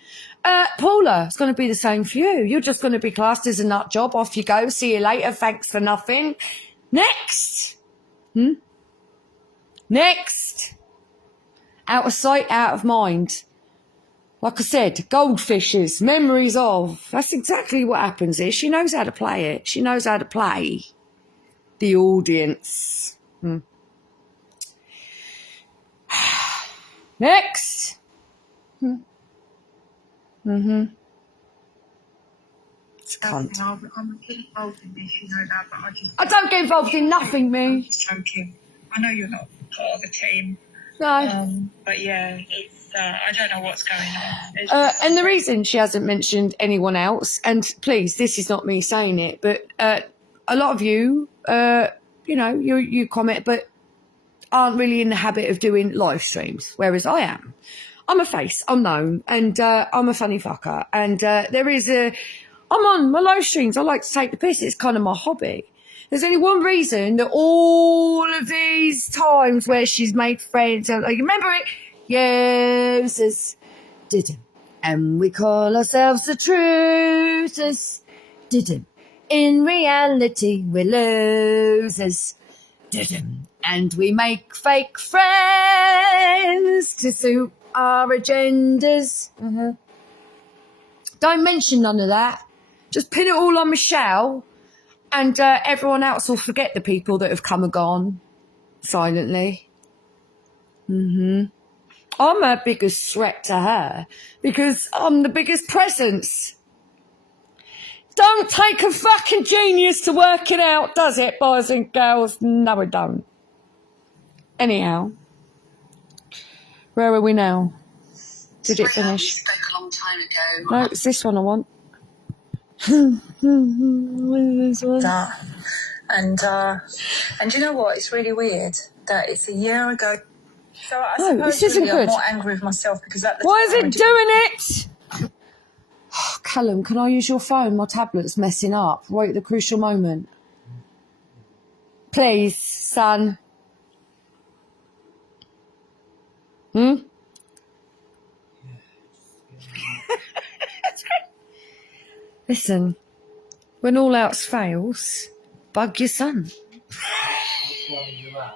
Paula, it's going to be the same for you. You're just going to be classed as a nut job. Off you go. See you later. Thanks for nothing. Next. Next. Out of sight, out of mind. Like I said, goldfishes, memories of. That's exactly what happens here. She knows how to play it. She knows how to play the audience. Next. It's a cunt. I'm getting involved in this, you know that, but I don't get involved in nothing, me. I'm just joking. I know you're not part of the team. No. But yeah, it's I don't know what's going on. And the reason she hasn't mentioned anyone else, and please, this is not me saying it, but a lot of you, you know, you comment, but aren't really in the habit of doing live streams, whereas I am. I'm a face, I'm known, and I'm a funny fucker. And I'm on my live streams. I like to take the piss. It's kind of my hobby. There's only one reason that all of these times where she's made friends, you remember it? Yes, didn't. And we call ourselves the truthers. Didn't. In reality, we're losers. Didn't. And we make fake friends to suit our agendas. Don't mention none of that. Just pin it all on Michelle, and everyone else will forget the people that have come and gone silently. I'm her biggest threat to her because I'm the biggest presence. Don't take a fucking genius to work it out, does it, boys and girls? No, it don't. Anyhow, where are we now? Did it finish? Spoke a long time ago. No, it's this one I want. What is this one? That. And you know what? It's really weird that it's a year ago. So I No, suppose this isn't really good. I'm more angry with myself because at the Why is time it doing it? Callum, can I use your phone? My tablet's messing up right at the crucial moment. Please, son. Listen, when all else fails, bug your son. Which one are you at?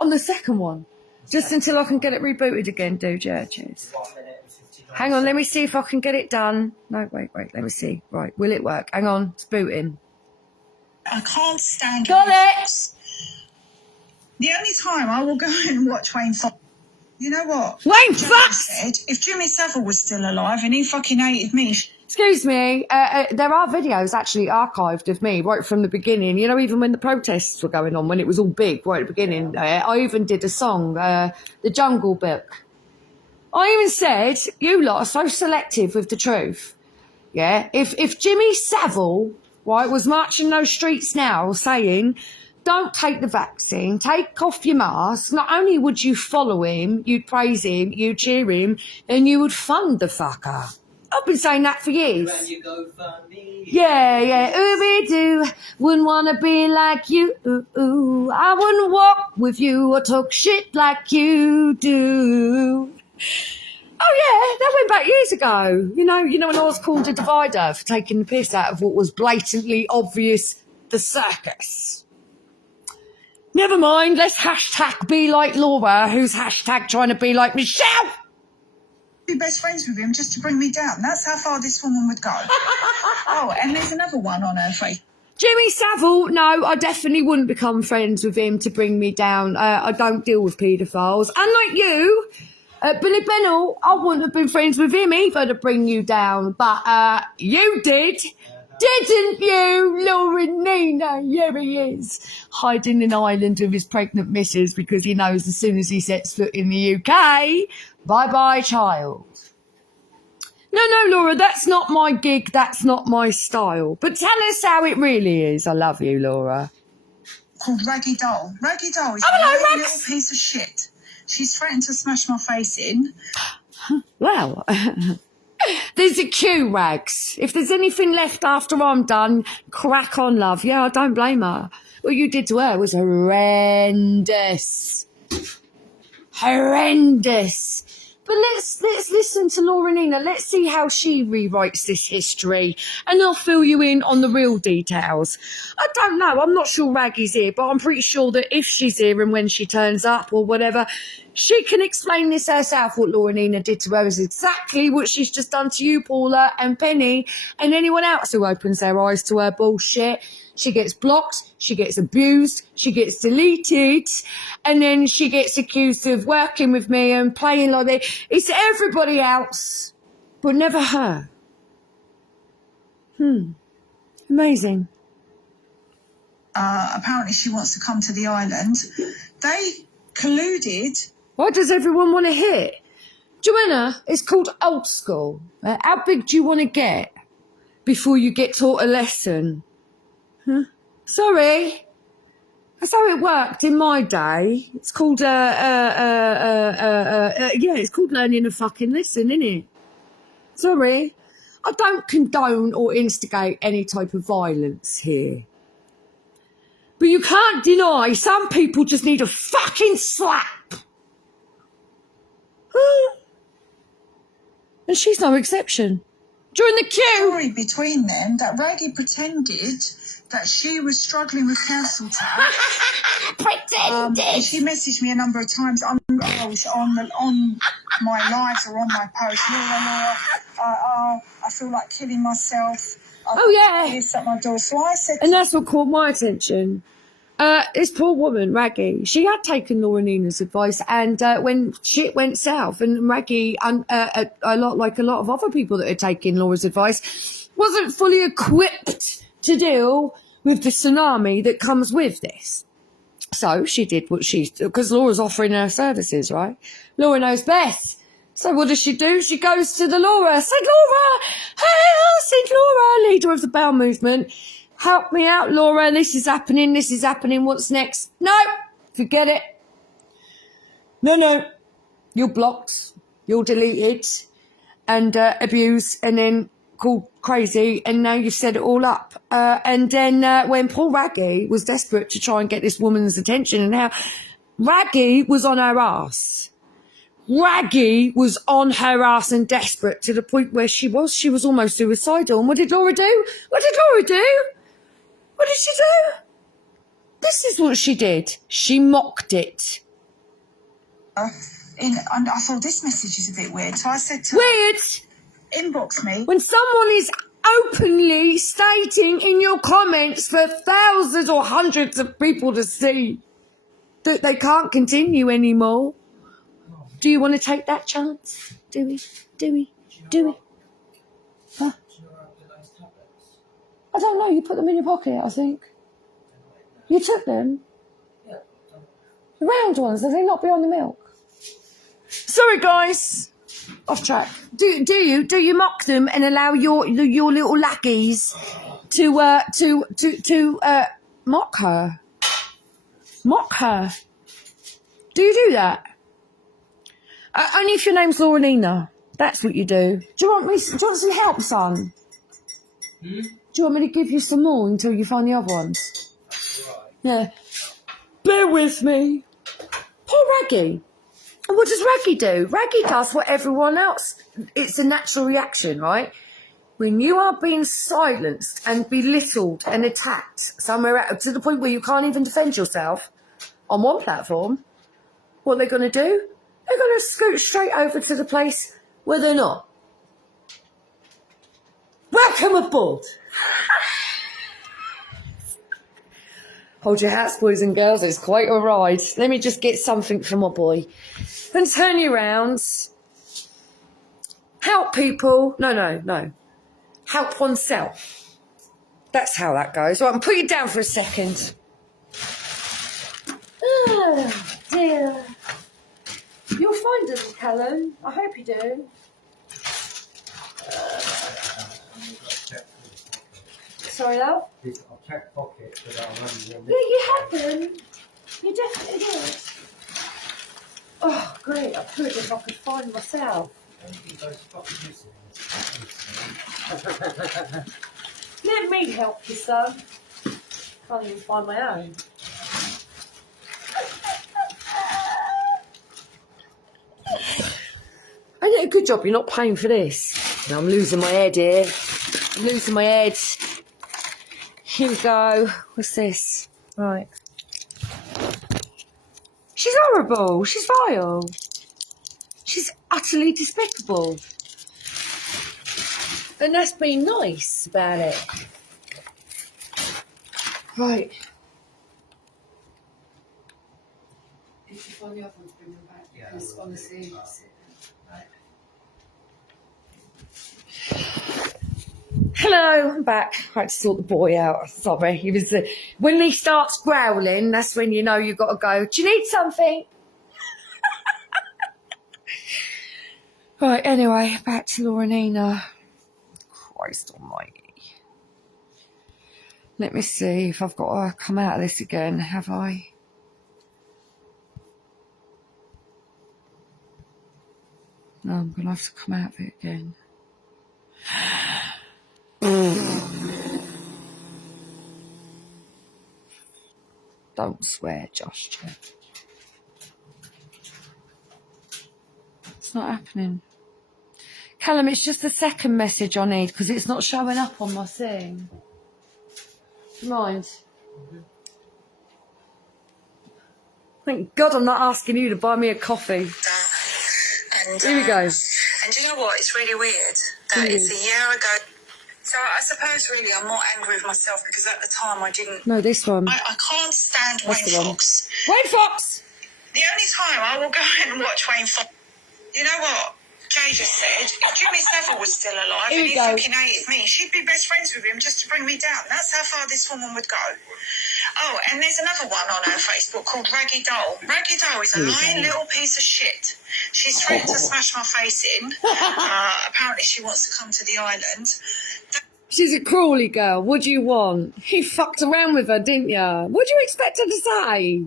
On the second one. Just until I can get it rebooted again, dude. Yeah, cheers. 1 minute and 59 Hang on, let me seconds. see if I can get it done. No, wait, let me see. Right, will it work? Hang on, it's booting. I can't stand Got Wayne it! Fox. The only time I will go and watch Wayne Fox. You know what? Wayne Jimmy Fox! said if Jimmy Savile was still alive and he fucking hated me, Excuse me, there are videos actually archived of me right from the beginning. You know, even when the protests were going on, when it was all big right at the beginning, I even did a song, The Jungle Book. I even said, you lot are so selective with the truth. Yeah, if Jimmy Savile, right, was marching those streets now saying, don't take the vaccine, take off your mask, not only would you follow him, you'd praise him, you'd cheer him, and you would fund the fucker. I've been saying that for years. When you go fund me. Yeah, ooby-doo, wouldn't want to be like you, I wouldn't walk with you or talk shit like you do. Oh yeah, that went back years ago. You know when I was called a divider for taking the piss out of what was blatantly obvious, the circus. Never mind, let's hashtag be like Laura, who's hashtag trying to be like Michelle. be best friends with him just to bring me down. That's how far this woman would go. Oh, and there's another one on her face. Jimmy Savile, no, I definitely wouldn't become friends with him to bring me down. I don't deal with paedophiles. Unlike you, Billy Bennell, I wouldn't have been friends with him either to bring you down. But you did, didn't you, Lena Nina? Here he is, hiding in Ireland with his pregnant missus because he knows as soon as he sets foot in the UK, bye-bye, child. No, Laura, that's not my gig. That's not my style. But tell us how it really is. I love you, Laura. Called Raggy Doll. Raggy Doll is hello, a Rags. little piece of shit. She's threatened to smash my face in. Well, there's a cue, Rags. If there's anything left after I'm done, crack on, love. Yeah, I don't blame her. What you did to her was horrendous. Horrendous. But let's listen to Lena Nina. Let's see how she rewrites this history, and I'll fill you in on the real details. I don't know. I'm not sure Raggy's here, but I'm pretty sure that if she's here and when she turns up or whatever, she can explain this herself. What Lena Nina did to her is exactly what she's just done to you, Paula and Penny, and anyone else who opens their eyes to her bullshit. She gets blocked, she gets abused, she gets deleted, and then she gets accused of working with me and playing like that. It's everybody else, but never her. Amazing. Apparently she wants to come to the island. They colluded. What does everyone want to hear? Joanna, it's called old school. How big do you want to get before you get taught a lesson? Huh? Sorry. That's how it worked in my day. It's called, it's called learning a fucking lesson, innit? Sorry. I don't condone or instigate any type of violence here. But you can't deny some people just need a fucking slap. And she's no exception. During the queue. Story between them that Raggy pretended that she was struggling with council tax. Pretended. And she messaged me a number of times on my lives or on my post. Laura, I feel like killing myself. This at my door. So I said, and that's what caught my attention. This poor woman, Raggy, she had taken Lena Nina's advice, and when shit went south, and Raggy, a lot like a lot of other people that had taken Laura's advice, wasn't fully equipped to deal with the tsunami that comes with this. So she did what because Laura's offering her services, right? Laura knows best. So what does she do? She goes to the Laura. Said Laura, hey, Said Laura, leader of the bowel movement. Help me out, Laura. This is happening. What's next? No, forget it. No. You're blocked. You're deleted and abused and then called crazy. And now you've set it all up. And then when Paul Raggy was desperate to try and get this woman's attention, and now Raggy was on her ass. Raggy was on her ass and desperate to the point where she was almost suicidal. And what did Laura do? What did Laura do? What did she do? This is what she did. She mocked it. And I thought this message is a bit weird. So I said to Weird. her, inbox me. When someone is openly stating in your comments for thousands or hundreds of people to see that they can't continue anymore. Do you want to take that chance? Do we? Do we? Do we? Huh? I don't know. You put them in your pocket, I think. You took them? The round ones, do they not be on the milk? Sorry, guys. Off track. Do you mock them and allow your little lackeys to mock her? Mock her. Do you do that? Only if your name's Lena Nina. That's what you do. Do you want some help, son? Do you want me to give you some more until you find the other ones? Right. Yeah. Bear with me. Poor Raggy. And what does Raggy do? Raggy does what everyone else. It's a natural reaction, right? When you are being silenced and belittled and attacked somewhere out to the point where you can't even defend yourself on one platform, what are they going to do? They're going to scoot straight over to the place where they're not. Welcome aboard. Hold your hats, boys and girls. It's quite a ride. Let me just get something for my boy. Then turn you round. Help people. No. Help oneself. That's how that goes. Right, I'll put you down for a second. Oh, dear. You'll find them, Callum. I hope you do. Sorry, love? I'll check pocket, but I'll run Yeah, you have them. You definitely did. Oh, great. I could if I could find myself. Let me help you, son. Can't even find my own. I did a good job. You're not paying for this. No, I'm losing my head here. I'm losing my head. Here we go. What's this? Right. She's horrible. She's vile. She's utterly despicable. And that's being nice about it. Right. If you find the other ones, bring them back. Yeah, Because we'll honestly, Right. hello, I'm back. I had to sort the boy out. Sorry, he was. When he starts growling, that's when you know you've got to go. Do you need something? Right. Anyway, back to Lena Nina. Christ Almighty. Let me see if I've got to come out of this again. Have I? No, I'm gonna have to come out of it again. Don't swear, Josh. It's not happening. Callum, it's just the second message I need because it's not showing up on my thing. Do you mind? Thank God I'm not asking you to buy me a coffee. And, Here we go. And do you know what? It's really weird that it's a year ago. So I suppose really I'm more angry with myself because at the time I didn't. No, this one. I can't stand That's Wayne the one. Fox. Wayne Fox! The only time I will go and watch Wayne Fox. You know what? Jay just said, if Jimmy Savile was still alive Here and we he go. fucking hated me, she'd be best friends with him just to bring me down. That's how far this woman would go. Oh, and there's another one on her Facebook called Raggy Doll. Raggy Doll is a lying little piece of shit. She's threatened to smash my face in. Apparently she wants to come to the island. She's a Crawley girl. What do you want? You fucked around with her, didn't you? What do you expect her to say?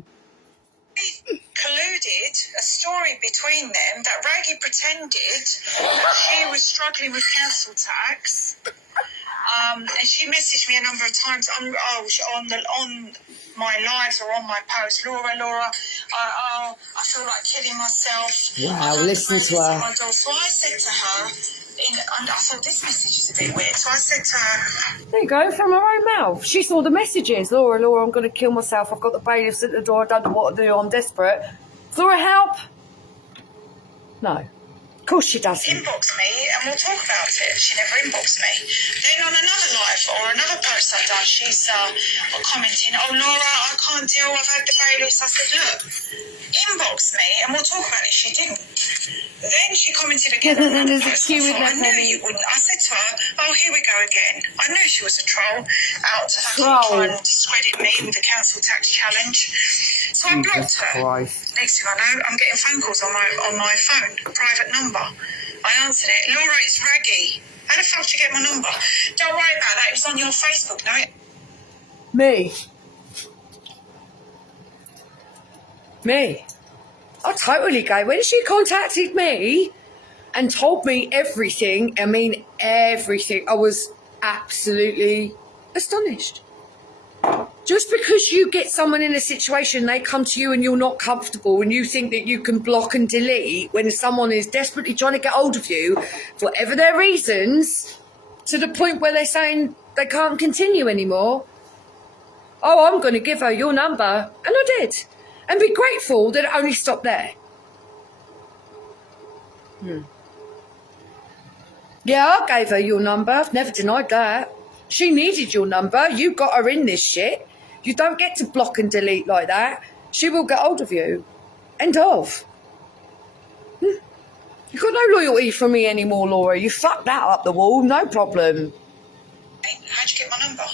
Colluded a story between them that Raggy pretended that she was struggling with council tax. And she messaged me a number of times on my lives or on my post. Laura, I feel like killing myself. Wow, listen to her. So I said to her, and I thought this message is a bit weird. So I said to her, There you go, from her own mouth. She saw the messages. Laura, I'm going to kill myself. I've got the bailiffs at the door. I don't know what to do. I'm desperate. Laura, help. No. Of course she doesn't. inbox me and we'll talk about it. She never inboxed me. Then on another live or another post I've done, she's commenting, oh, Laura, I can't deal. I've had the bailiffs. I said, look, inbox me and we'll talk about it. She didn't. Then she commented again on another post. I thought, I knew you wouldn't. I said to her, oh, here we go again. I knew she was a troll out to try and discredit me with the council tax challenge. So I blocked her. Christ. Next thing I know, I'm getting phone calls on my phone, a private number. I answered it. Laura, it's Raggy. How the fuck did you get my number? Don't worry about that. It was on your Facebook, no? Me. I totally gave. When she contacted me and told me everything, I mean everything, I was absolutely astonished. Just because you get someone in a situation, they come to you and you're not comfortable and you think that you can block and delete when someone is desperately trying to get hold of you, for whatever their reasons, to the point where they're saying they can't continue anymore. Oh, I'm going to give her your number. And I did. And be grateful that it only stopped there. Yeah, I gave her your number. I've never denied that. She needed your number. You got her in this shit. You don't get to block and delete like that. She will get hold of you. End of. You've got no loyalty from me anymore, Laura. You fucked that up the wall. No problem. How'd you get my number?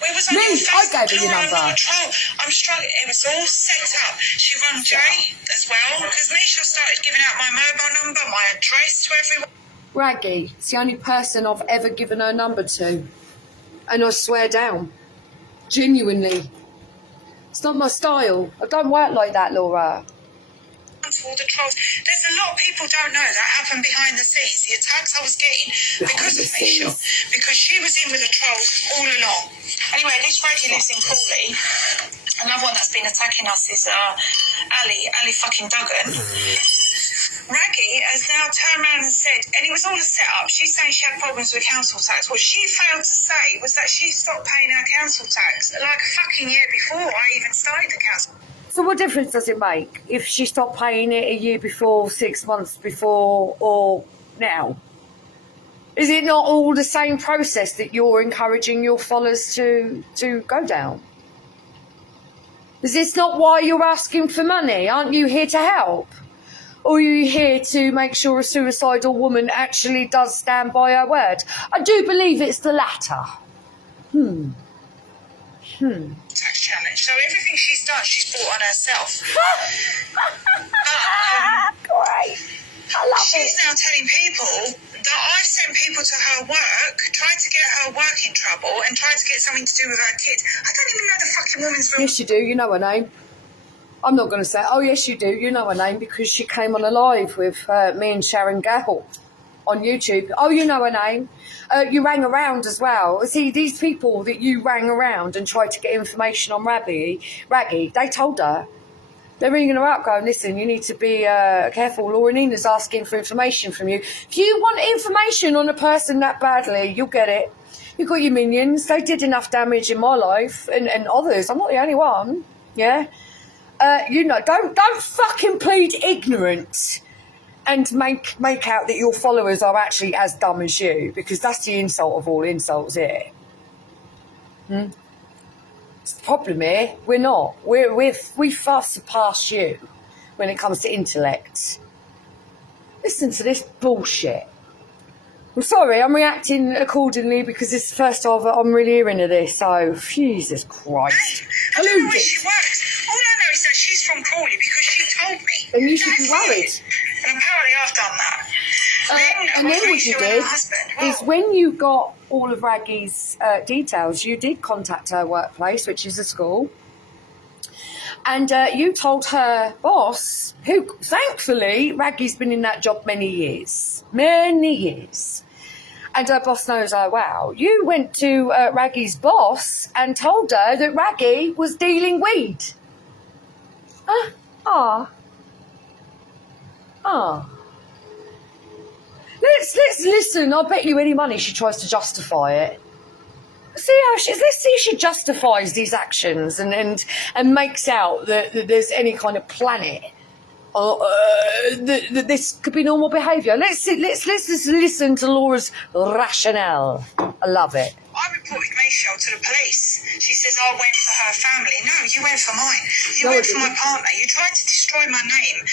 We was on Me, your I Facebook. gave her your Laura, number. I'm not a troll. I'm struggling. It was all set up. She run Jay as well. Because Misha started giving out my mobile number, my address to everyone. Raggy, it's the only person I've ever given her number to. And I swear down. Genuinely. It's not my style. I don't work like that, Laura. For all the trolls. There's a lot of people don't know that happened behind the scenes. The attacks I was getting because of Misha. Because she was in with the trolls all along. Anyway, this Raggy lives in Crawley. Another one that's been attacking us is Ali fucking Duggan. Raggy has now turned around and said, and it was all a set-up, she's saying she had problems with council tax. What she failed to say was that she stopped paying her council tax like a fucking year before I even started the council. So what difference does it make if she stopped paying it a year before, 6 months before, or now? Is it not all the same process that you're encouraging your followers to go down? Is this not why you're asking for money? Aren't you here to help? Or are you here to make sure a suicidal woman actually does stand by her word? I do believe it's the latter. Tax challenge. So everything she's done, she's brought on herself. Great. I love She's now telling people that I've sent people to her work, tried to get her work in trouble, and tried to get something to do with her kids. I don't even know the fucking woman's real. Yes, you do. You know her name. I'm not going to say, oh, yes, you do. You know her name because she came on a live with me and Sharon Gale on YouTube. Oh, you know her name. You rang around as well. See, these people that you rang around and tried to get information on Raggy, they told her. They're ringing her up going, listen, you need to be careful. Laura Nina's asking for information from you. If you want information on a person that badly, you'll get it. You've got your minions. They did enough damage in my life and others. I'm not the only one. Yeah? Don't fucking plead ignorance and make out that your followers are actually as dumb as you, because that's the insult of all insults here. It's the problem here. We're not. We far surpass you when it comes to intellect. Listen to this bullshit. I'm sorry, I'm reacting accordingly because it's the first time I'm really hearing of this. So, Jesus Christ. I don't know where she works. All I know is that she's from Crawley because she told me. And you should be worried. And apparently I've done that. And then what you did is when you got all of Raggy's details, you did contact her workplace, which is a school. And you told her boss, who thankfully Raggy's been in that job many years. and her boss knows her well. You went to Raggy's boss and told her that Raggy was dealing weed. Let's listen. I'll bet you any money she tries to justify it. Let's see if she justifies these actions and makes out that there's any kind of planet that this could be normal behaviour. Let's listen to Laura's rationale. I love it. I reported Michelle to the police. She says I went for her family. No, you went for mine. You went for my partner. You tried to destroy my name.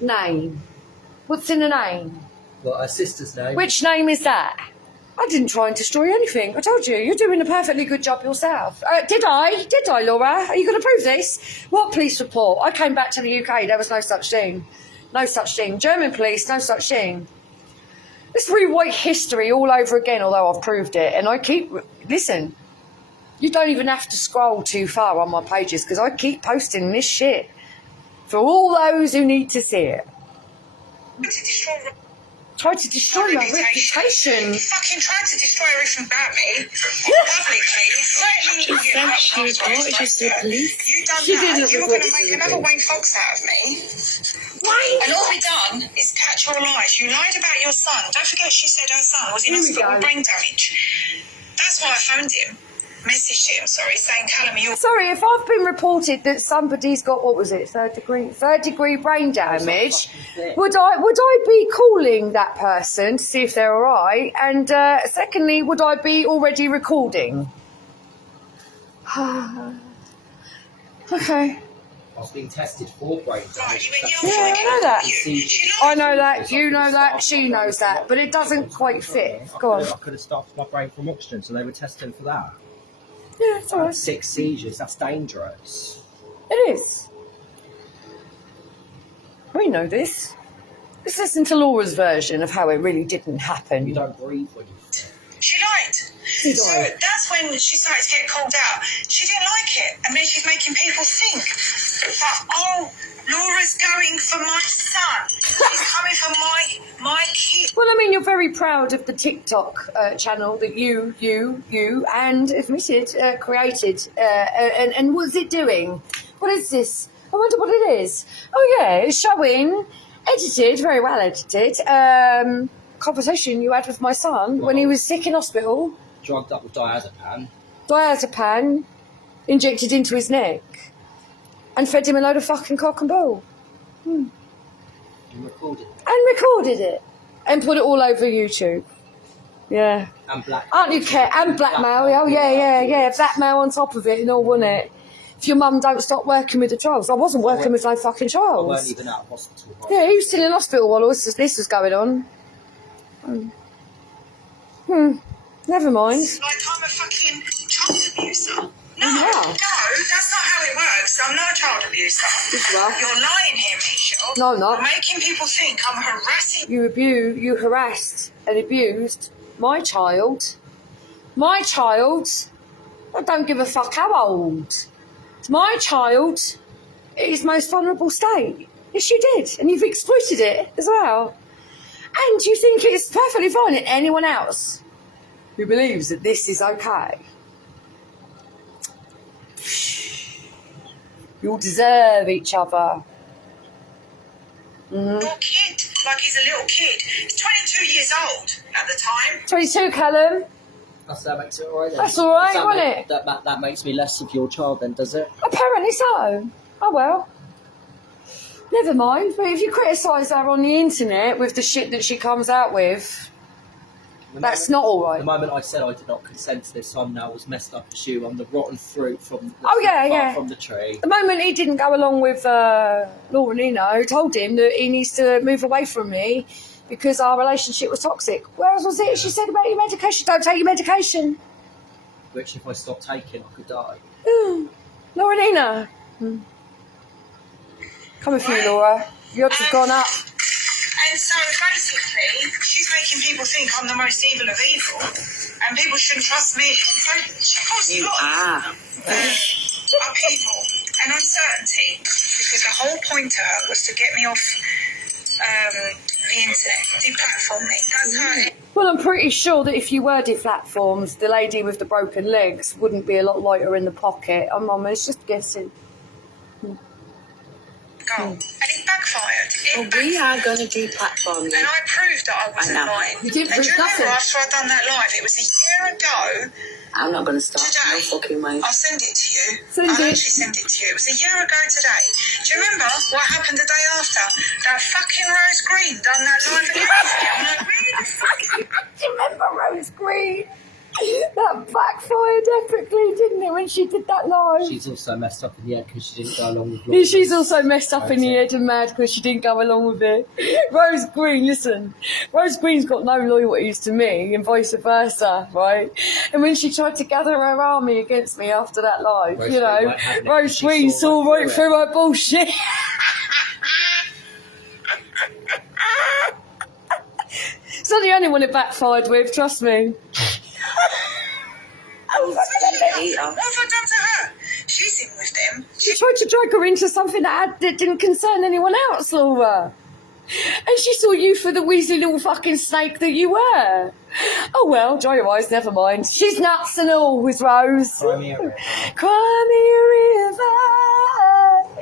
Name. What's in the name? Well, her sister's name. Which name is that? I didn't try and destroy anything. I told you, you're doing a perfectly good job yourself. Did I? Did I, Laura? Are you going to prove this? What police report? I came back to the UK. There was no such thing. No such thing. German police, no such thing. Let's rewrite history all over again, although I've proved it. And I keep... Listen, you don't even have to scroll too far on my pages because I keep posting this shit for all those who need to see it. Tried to destroy my reputation. You fucking tried to destroy everything about me. Publicly. You done that. You were going to make another Wayne Fox out of me. And all we done is catch your lies. You lied about your son. Don't forget she said her son was in hospital with brain damage. That's why I phoned him. Messaged him, saying, Callum, you're... Sorry, if I've been reported that somebody's got, what was it, third degree brain damage, would I be calling that person to see if they're all right? And secondly, would I be already recording? Okay. I was being tested for brain damage. Yeah, I know that. I know that, you know that, she knows that, but it doesn't quite fit. Go on. I could have stopped my brain from oxygen, so they were testing for that. Yeah, it's all right. 6 seizures, that's dangerous. It is. We know this. Let's listen to Laura's version of how it really didn't happen. You don't breathe when you... She lied. So that's when she started to get called out. She didn't like it. And then she's making people think that, oh, Laura's going for my son. She's coming for my kid. Well, I mean, you're very proud of the TikTok channel that you and admitted created. And what's it doing? What is this? I wonder what it is. Oh, yeah, it's showing, edited, very well edited, conversation you had with my son when he was sick in hospital. Drugged up with diazepam. Diazepam injected into his neck and fed him a load of fucking cock and bull. You recorded it. And recorded it and put it all over YouTube. Yeah. And blackmail. Aren't you care? And blackmail. Oh, yeah. Blackmail on top of it and all, wasn't it? If your mum don't stop working with the trials. I wasn't working with no fucking trials. I weren't even out of hospital. Right? Yeah, he was still in hospital while this was going on. Never mind. Like I'm a fucking child abuser. No, Yeah. no, that's not how it works. I'm not a child abuser. Well. You're lying here, Michelle. No, I'm not. You're making people think I'm harassing. You harassed and abused my child. My child. I don't give a fuck how old. It's my child in its most vulnerable state. Yes, you did. And you've exploited it as well. And you think it's perfectly fine in anyone else who believes that this is okay. You all deserve each other. Your kid, like he's a little kid. He's 22 years old at the time. 22, Callum. That makes it alright then. That's all right, wasn't it? That makes me less of your child then, does it? Apparently so. Oh well. Never mind. But if you criticise her on the internet with the shit that she comes out with, that's not all right. The moment I said I did not consent to this, I'm now as messed up as you. I'm the rotten fruit from the tree. The moment he didn't go along with Lena Nina, who told him that he needs to move away from me because our relationship was toxic. Where else was it? She said about your medication. Don't take your medication. Which, if I stopped taking, I could die. Lena Nina. Come with you, Laura. Your odds have gone up. And so basically, she's making people think I'm the most evil of evil, and people shouldn't trust me. And so, of course, you are people and uncertainty, because the whole point to her was to get me off the internet. Deplatform me. That's how it Well, I'm pretty sure that if you were deflatformed, the lady with the broken legs wouldn't be a lot lighter in the pocket. I'm just guessing. go. And it backfired. Well, we are going to deplatform you. And I proved that I wasn't I know. lying. You did And do prove you remember nothing. after I'd done that live, it was a year ago I'm not going to stop. today. No fucking way. I'll send it to you. Send I'll it. actually send it to you. It was a year ago today. Do you remember what happened the day after? That fucking Rose Green done that live against me. I'm like, really the fuck? Do you remember Rose Green? That backfired epically, didn't it, when she did that live? She's also messed up in the head because she didn't go along with Yeah, she's also messed up in the head and mad because she didn't go along with it. Rose Green, listen, Rose Green's got no loyalties to me and vice versa, right? And when she tried to gather her army against me after that live, Rose you Green know, won't have it. Rose She Green saw saw right right through through her bullshit. It's not the only one it backfired with, trust me. What have I done to her? She's in with them. She tried to drag her into something that didn't concern anyone else, Laura. And she saw you for the wheezy little fucking snake that you were. Oh well, dry your eyes, never mind. She's nuts and all with Rose. Cry me a river. Cry me a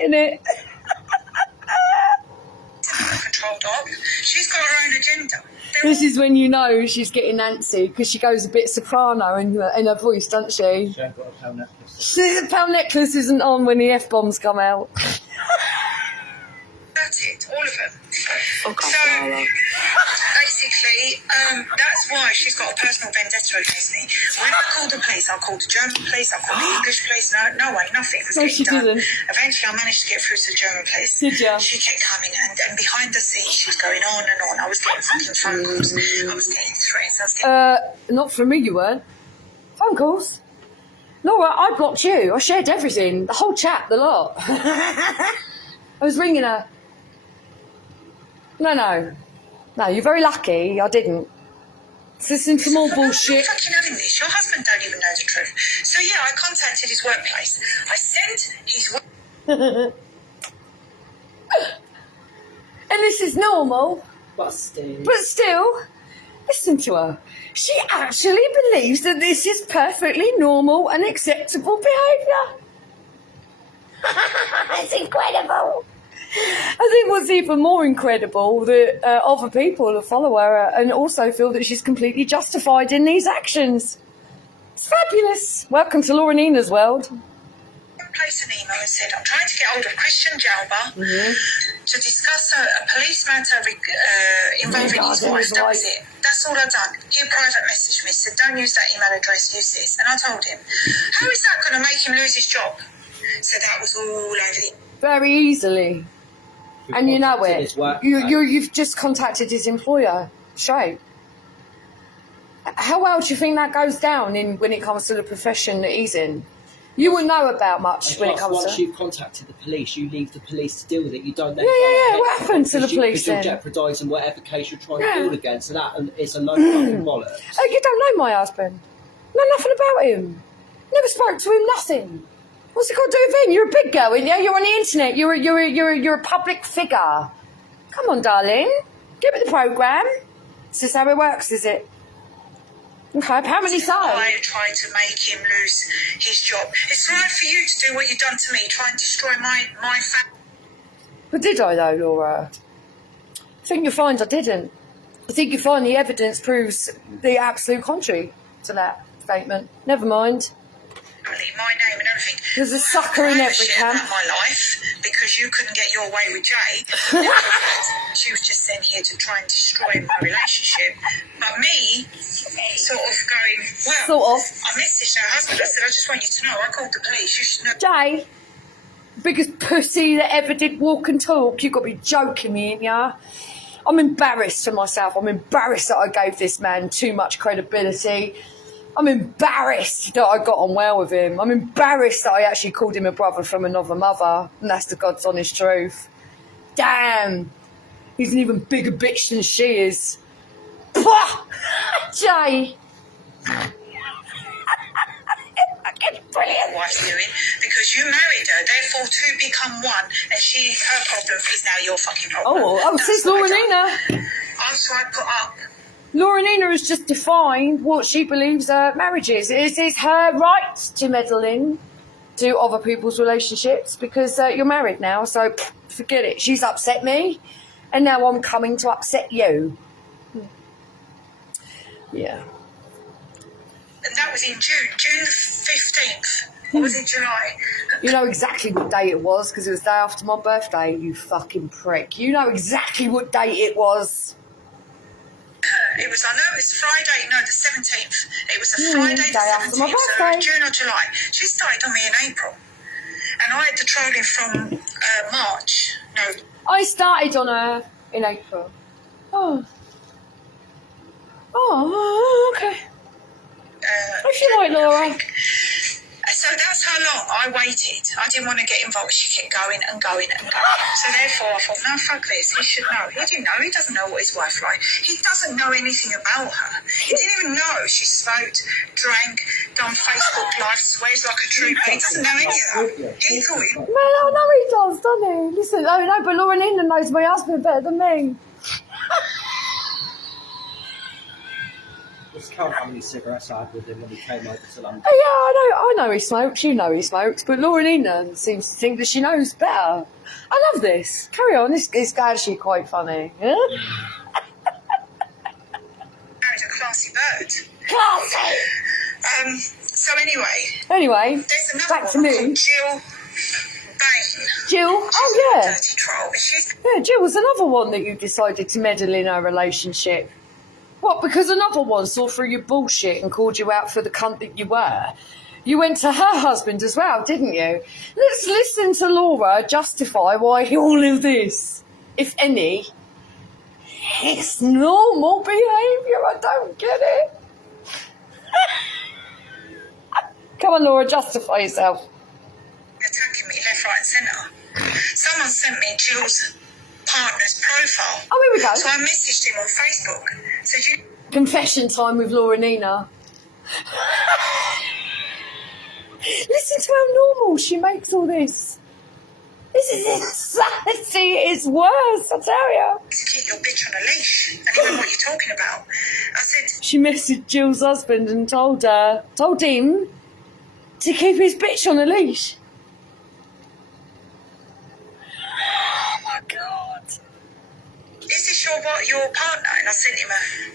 river. Innit? Control dog. She's got her own agenda. This is when you know she's getting antsy because she goes a bit soprano in her voice, doesn't she? She ain't got a pearl necklace. The pearl necklace isn't on when the F-bombs come out. That's it, all of them. Fuck off, So, Laura. basically, that's why she's got a personal vendetta against me. When I called the police, I called the German police, I called the English police. No way, nothing was No, getting she done. didn't. Eventually, I managed to get through to the German police. Did ya? She kept coming, and behind the scenes, she was going on and on. I was getting fucking phone calls. I was getting threats. I was getting... Not from me, you weren't. Phone calls. Laura, I blocked you. I shared everything. The whole chat, the lot. I was ringing her. No, you're very lucky I didn't. Listen to more I'm bullshit. not fucking having this. Your husband don't even know the truth. So yeah, I contacted his workplace. I sent his work... And this is normal. Busted. But still, listen to her. She actually believes that this is perfectly normal and acceptable behaviour. It's incredible. I think what's even more incredible that other people who follow her and also feel that she's completely justified in these actions. It's fabulous. Welcome to Laura Nina's world. Place an email and said, I'm trying to get hold of Christian Jalba to discuss a police matter involving his wife. That was it. That's all I've done. He private messaged me, said, don't use that email address, use this. And I told him, how is that going to make him lose his job? So that was all over the... Very easily. And you know Contacted it. his work, You've just contacted his employer. Straight. How well do you think that goes down when it comes to the profession that he's in? You wouldn't know about much when it comes once to... you've contacted the police, you leave the police to deal with it. You don't then... Yeah. What happened to the police Because you're then? jeopardising whatever case you're trying to Yeah. build against. So that is a load of fucking bollocks. Oh, you don't know my husband. Know nothing about him. Never spoke to him, nothing. What's he got to do with him? You're a big girl, yeah? You're on the internet. You're a public figure. Come on, darling. Get with the programme. This is how it works, is it? Okay, apparently so. I tried to make him lose his job. It's right for you to do what you've done to me, try and destroy my family. But did I, though, Laura? I think you'll find I didn't. I think you'll find the evidence proves the absolute contrary to that statement. Never mind. My name and everything. There's a sucker in every shit camp. about my life because you couldn't get your way with Jay. She was just sent here to try and destroy my relationship. But me, sort of going, well, Sort of. I messaged her husband. I said, I just want you to know, I called the police. You should know. Jay, biggest pussy that ever did walk and talk. You've got to be joking me, ain't ya? I'm embarrassed for myself. I'm embarrassed that I gave this man too much credibility. I'm embarrassed that I got on well with him. I'm embarrassed that I actually called him a brother from another mother. And that's the God's honest truth. Damn. He's an even bigger bitch than she is. Pwah! Jay. Brilliant. Wife's doing, because you married her, therefore two become one, and her problem is now your fucking problem. Oh, says Laura Nina. So I put up. Laura Nina has just defined what she believes marriage is. It is her right to meddle in to other people's relationships because you're married now, so forget it. She's upset me, and now I'm coming to upset you. Yeah. And that was in June 15th. Or was it July? You know exactly what day it was because it was the day after my birthday, you fucking prick. You know exactly what day it was. I know it was Friday, no, the 17th. It was a Friday the day after my 17th, so birthday. June or July. She started on me in April. And I had the trolling from March. No. I started on her in April. Oh, okay. If you like, Laura. So that's how long I waited. I didn't want to get involved. She kept going and going and going. So therefore I thought, no, fuck this. He should know. He didn't know. He doesn't know what his wife like. He doesn't know anything about her. He didn't even know she smoked, drank, done Facebook Live, swears like a trooper. He doesn't know any of that. He thought he... Man, I know he does, doesn't he? Listen, I know, but Laura Nina knows my husband better than me. Just count how many cigarettes I had with him when he came over to London. Oh, yeah, I know he smokes. You know he smokes. But Laura Nina seems to think that she knows better. I love this. Carry on. This is actually quite funny. Yeah? Married a classy bird. Classy! So Anyway, there's another back one to me. called Jill Bain. Jill? Oh, yeah. Dirty troll. Yeah, Jill was another one that you decided to meddle in her relationship. What, because another one saw through your bullshit and called you out for the cunt that you were? You went to her husband as well, didn't you? Let's listen to Laura justify why all of this, if any, is normal behaviour. I don't get it. Come on, Laura, justify yourself. Attacking me left, right and centre. Someone sent me Jill's partner's profile. Oh, here we go. So I messaged him on Facebook. Said, you... Confession time with Laura Nina. Listen to how normal she makes all this. This is insanity. It's worse, I tell you. To keep your bitch on a leash. I don't know what you're talking about. I said... She messaged Jill's husband and told him to keep his bitch on a leash. Oh my God. Is this your partner? And I sent him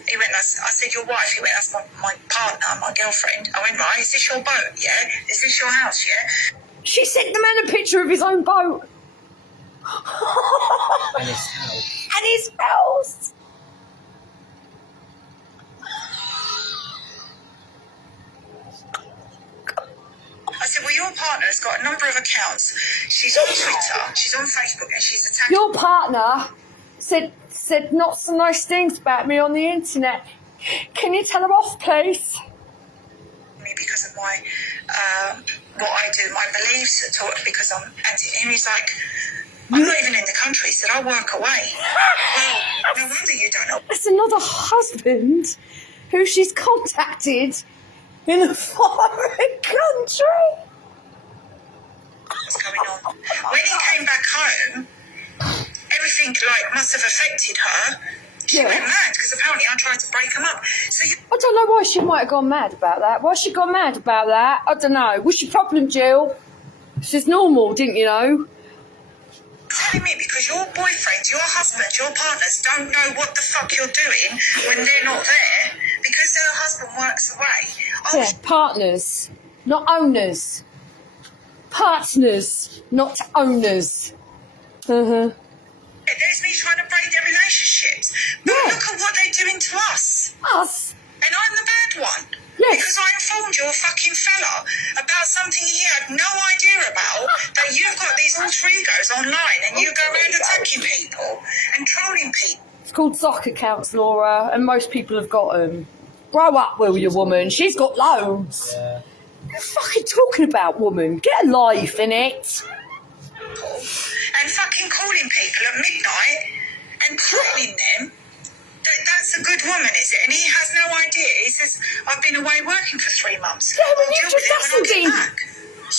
he went, I said, your wife? He went, that's my partner, my girlfriend. I went, right, is this your boat, yeah? Is this your house, yeah? She sent the man a picture of his own boat. And his house. And his house. I said, well, your partner's got a number of accounts. She's on Twitter, she's on Facebook, and she's attacking... Your partner said not so nice things about me on the internet. Can you tell her off, please? Me because of my what I do, my beliefs, because I'm anti. And he's like, I'm not even in the country. He said, I work away. Well, no wonder you don't know There's another husband who she's contacted in a foreign country. what's going on. When he came back home, everything must have affected her. She went mad because apparently I tried to break him up. I don't know why she might have gone mad about that. Why she gone mad about that? I don't know. What's your problem, Jill? She's normal, didn't you know? Telling me because your boyfriend, your husband, your partners don't know what the fuck you're doing when they're not there because their husband works away. Yeah, partners, not owners. Partners, not owners. There's me trying to break their relationships. But look at what they're doing to us. Us? And I'm the bad one. Yes. Because I informed your fucking fella about something he had no idea about, that you've got these alter egos online and you go around attacking people and trolling people. It's called sock accounts, Laura, and most people have got them. Grow up, will you, woman? She's got loads. Yeah. What are you fucking talking about, woman? Get a life, innit? And fucking calling people at midnight and threatening them. That's that's a good woman, is it? And he has no idea. He says, I've been away working for 3 months. Yeah, well, I'll you deal just with it when I hasn't get been. back.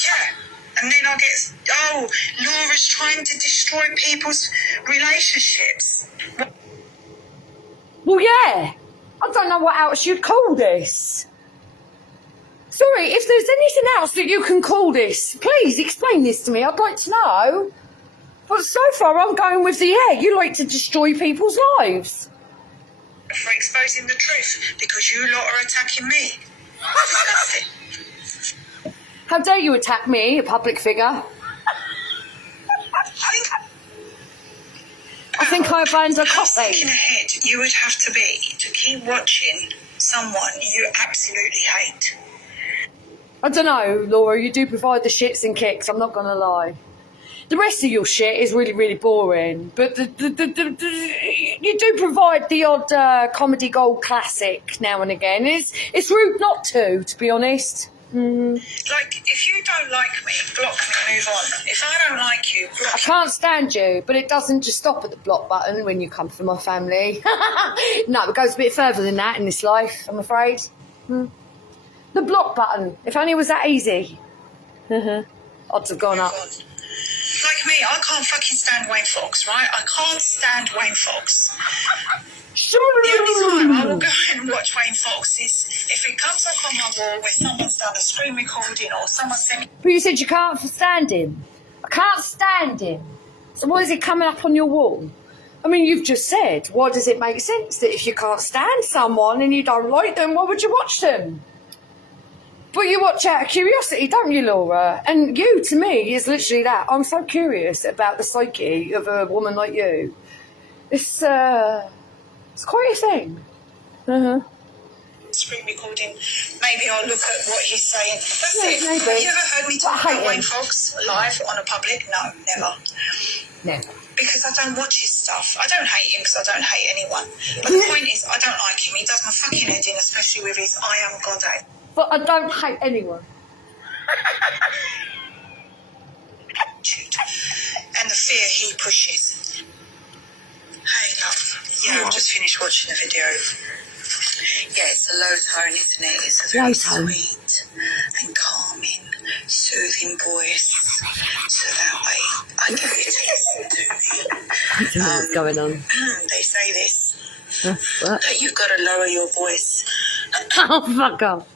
Yeah. And then I get, oh, Laura's trying to destroy people's relationships. Well, yeah. I don't know what else you'd call this. Sorry, if there's anything else that you can call this, please explain this to me. I'd like to know. But so far, I'm going with the you like to destroy people's lives. For exposing the truth, because you lot are attacking me. Disgusting. How dare you attack me, a public figure? I think I've earned a How coffee. sick in the head you would have to be to keep watching someone you absolutely hate. I don't know, Laura, you do provide the shits and kicks, I'm not going to lie. The rest of your shit is really, really boring. But you do provide the odd comedy gold classic now and again. It's rude not to be honest. Like, if you don't like me, block me, move on. If I don't like you, block I can't stand you, but it doesn't just stop at the block button when you come from my family. No, it goes a bit further than that in this life, I'm afraid. The block button, if only it was that easy. Odds have gone up. Like me, I can't fucking stand Wayne Fox, right? I can't stand Wayne Fox. The only time I will go and watch Wayne Fox is if it comes up on my wall where someone's done a screen recording or someone sent me. But you said you can't stand him. I can't stand him. So why is it coming up on your wall? I mean, you've just said, why does it make sense that if you can't stand someone and you don't like them, why would you watch them? But you watch out of curiosity, don't you, Laura? And you, to me, is literally that. I'm so curious about the psyche of a woman like you. It's quite a thing. Screen recording. Maybe I'll look at what he's saying. That's Yeah, it. maybe. Have you ever heard me talk I hate about Wayne him. Fox live on a public? No, never. Never. Because I don't watch his stuff. I don't hate him because I don't hate anyone. But the point is, I don't like him. He does my fucking head in, especially with his I am God. But I don't hate anyone. And the fear he pushes. Hey, love. Yeah, I've just finished watching the video. Yeah, it's a low tone, isn't it? It's a very Low tone. sweet and calming, soothing voice. So that way I get you to listen to me. I don't know what's going on. They say this, What? that you've got to lower your voice. Oh, fuck off.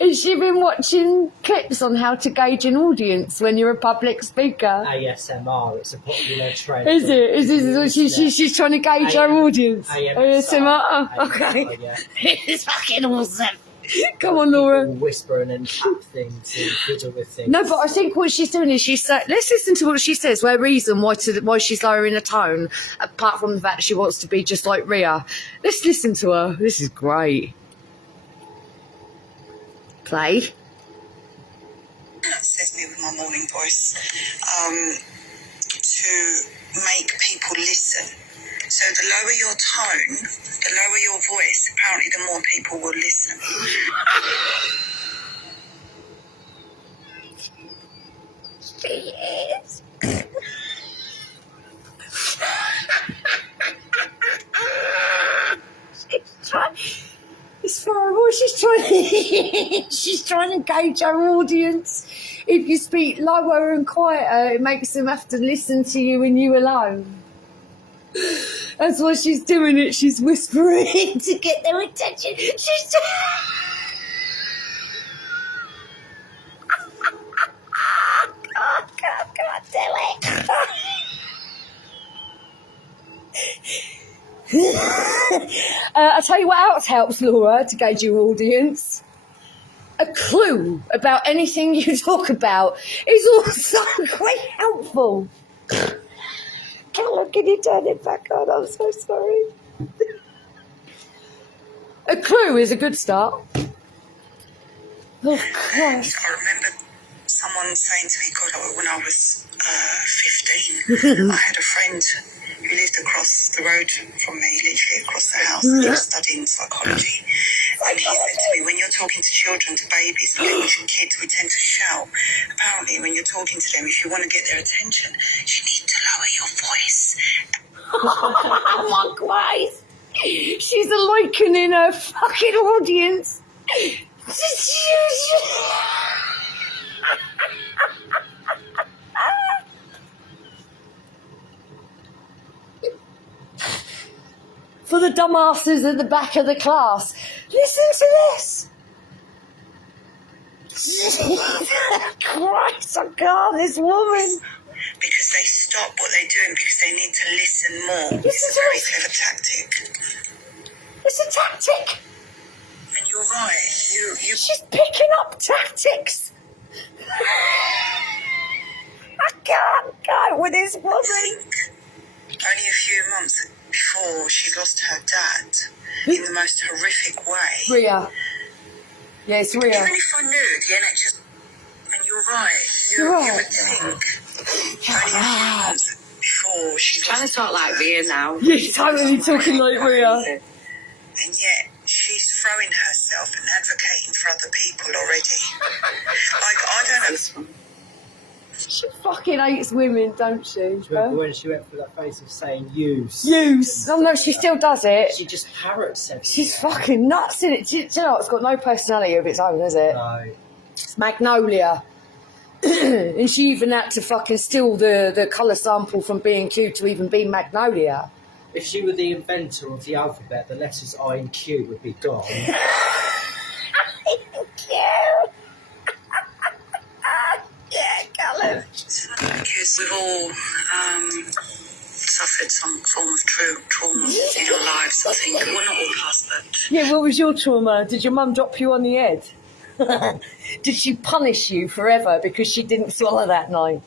Has she been watching clips on how to gauge an audience when you're a public speaker? ASMR, it's a popular trend. Is it? Is this, she's trying to gauge her audience? ASMR? Oh, okay. Yeah. It's fucking awesome. Come on, Laura. People whispering and tap things and fiddle with things. No, but I think what she's doing is she's let's listen to what she says. Her reason why she's lowering her tone, apart from the fact that she wants to be just like Rhea. Let's listen to her. This is great. Play. That says me with my morning voice. To make people listen. So the lower your tone, the lower your voice, apparently the more people will listen. Yes. It's horrible. She's trying to gauge her audience. If you speak lower and quieter, it makes them have to listen to you and you alone. That's why she's doing it. She's whispering to get their attention. She's God, do it. I'll tell you what else helps, Laura, to gauge your audience. A clue about anything you talk about is also quite helpful. Can you turn it back on? I'm so sorry. A clue is a good start. Oh, Christ. I remember someone saying to me, God, when I was 15, I had a friend who lived across the road from me, literally across the house, who was studying psychology. And he said to me, when you're talking to children, to babies, little kids, we tend to shout. Apparently, when you're talking to them, if you want to get their attention, you need to lower your voice. Oh, my Christ. She's awakening her fucking audience. For the dumbasses at the back of the class, listen to this. Christ, I can't, this woman. Because they stop what they're doing because they need to listen more. It's a very clever tactic. It's a tactic. And you're right. You She's picking up tactics. I can't with this woman. only a few months before she lost her dad in the most horrific way. Ria. Yeah, it's Ria. Even if I knew the NHS, and you're right, you would think only a few months before she's Trying to talk like Ria now. You're totally talking like Ria. And yet she's throwing herself and advocating for other people already. Like, I don't know. She fucking hates women, don't she? Do you remember when she went for that face of saying use? Use. Oh no, she still does it. She just parrots everything. She's fucking nuts in it. Do you know, it's got no personality of its own, has it? No. It's Magnolia. And she even had to fucking steal the colour sample from B&Q to even be Magnolia. If she were the inventor of the alphabet, the letters I and Q would be gone. Because we've all suffered some form of trauma in our lives, I think. Well, not all of us, but... Yeah, what was your trauma? Did your mum drop you on the head? Did she punish you forever because she didn't swallow that night?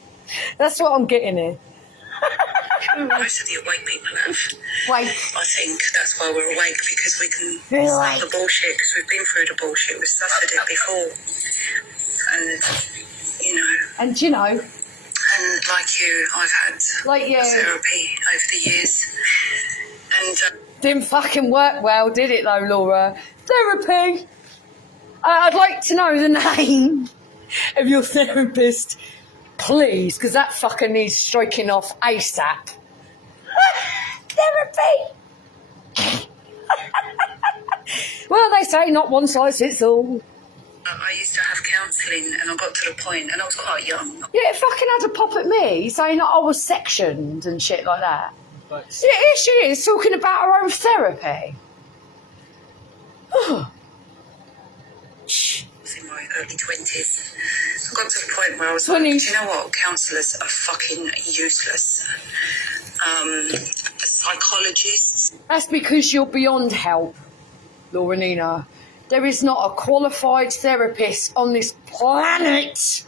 That's what I'm getting here. Most of the awake people have. Wait. I think that's why we're awake, because we can Really? stop the bullshit, because we've been through the bullshit, we've suffered it before. And, you know... And you know... And like you, I've had therapy over the years. And... Didn't fucking work well, did it though, Laura? Therapy! I'd like to know the name of your therapist, please, because that fucker needs striking off ASAP. Therapy! Well, they say not one size fits all. I used to have counselling, and I got to the point, and I was quite young. Yeah, it fucking had a pop at me, saying that I was sectioned and shit like that. But Yeah, here she is, talking about her own therapy. I was in my early 20s. So I got to the point where I was 20s. like, do you know what? Counsellors are fucking useless. Psychologists. That's because you're beyond help, Lena Nina. There is not a qualified therapist on this planet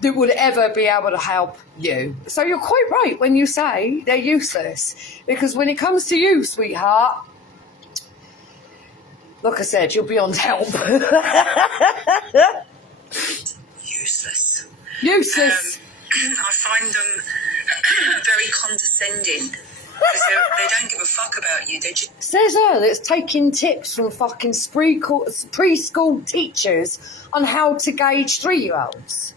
that would ever be able to help you. So you're quite right when you say they're useless. Because when it comes to you, sweetheart, like I said, you're beyond help. Useless. Useless. I find them very condescending. Because they don't give a fuck about you. They just... Says her that's taking tips from fucking preschool teachers on how to gauge 3-year-olds.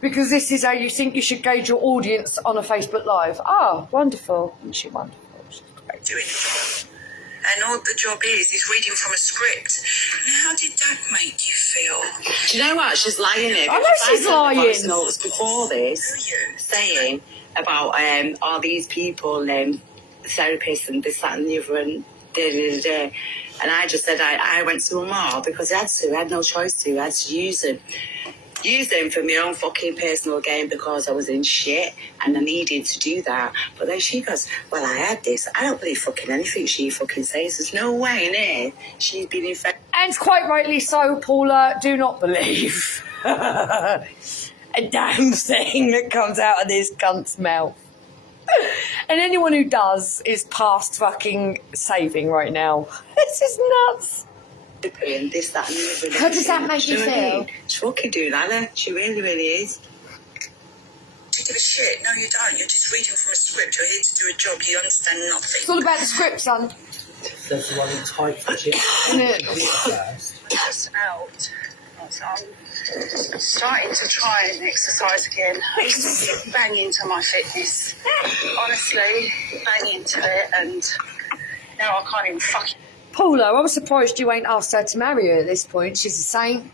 Because this is how you think you should gauge your audience on a Facebook Live. Ah, wonderful. Isn't she wonderful? She's great. doing the job. And all the job is reading from a script. And how did that make you feel? Do you know what? She's lying here. I know she's lying. Voice notes before this, Do you? saying about all these people, therapists and this, that and the other, and da. And I just said I went to them all because I had no choice to. I had to use them for my own fucking personal gain because I was in shit and I needed to do that. But then she goes, well, I had this. I don't believe fucking anything she fucking says. There's no way in here she's been infected. And quite rightly so, Paula, do not believe a damn thing that comes out of this cunt's mouth. And anyone who does is past fucking saving right now. This is nuts. And this, that, and the other. How does that make you feel? She's fucking doing that. She really, really is. Do you give a shit? No, you don't. You're just reading from a script. You're here to do a job. You understand nothing. It's all about the script, son. there's the one who typed the shit first. Just out. So I'm starting to try and exercise again. Bang into my fitness. Honestly, bang into it. And Now I can't even fucking... Paula, I'm surprised you ain't asked her to marry her at this point. She's a saint,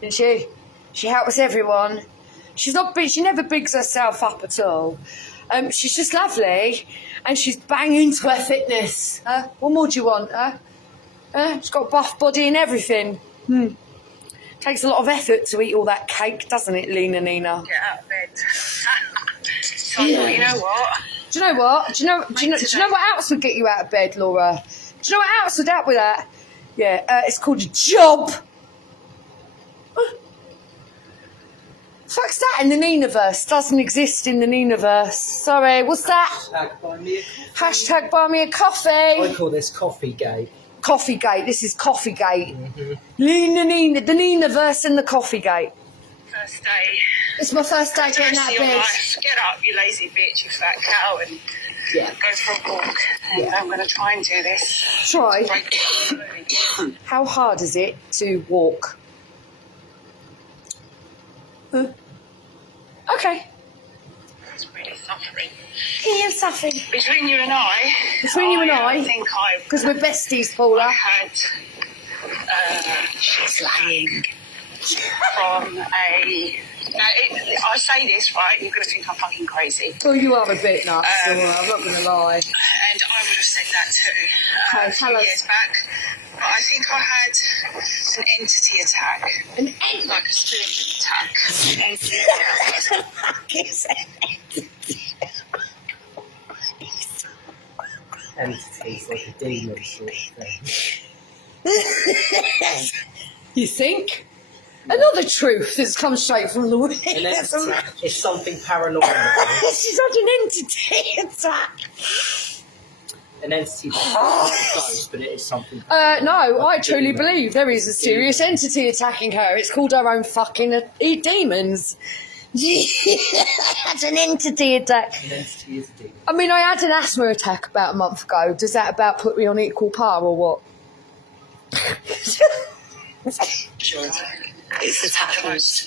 isn't she? She helps everyone. She's not big. She never bigs herself up at all. She's just lovely, and she's bang into her fitness. What more do you want? She's got a buff body and everything. Takes a lot of effort to eat all that cake, doesn't it, Lena Nina? Get out of bed. So I thought, you know what? Do you know what? Do you know what else would get you out of bed, Laura? Do you know what else would help with that? Yeah, it's called a job. Fuck's that in the Ninaverse? Doesn't exist in the Ninaverse. Sorry, what's that? Hashtag buy me a coffee. Hashtag buy me a coffee. I call this coffee gate. Coffee gate. This is coffee gate. Lena Nina, the Ninaverse and the coffee gate. First day. It's my first day getting out of bed. Get up, you lazy bitch, you fat cow, and go for a walk. And I'm going to try and do this. Try. How hard is it to walk? Okay. It's really suffering. He is suffering. Between you and I. I think I've... Because we're besties, Paula. had... she's lying. From a... Now, I say this, right? You're going to think I'm fucking crazy. Well, you are a bit nuts, Laura, I'm not going to lie. And I would have said that too Okay, a few years back. But I think I had an entity attack. Like a spirit attack. Entities like a demon sort of thing. You think? Another truth that's come straight from the woods. An entity is something paranormal. She's not an entity attack. An entity that goes, but it is something. No, I truly believe there is a serious entity attacking her. It's called her own fucking demons. That's an entity attack. An entity is a demon. I mean, I had an asthma attack about a month ago. Does that about put me on equal par or what? Sure. It's attachments.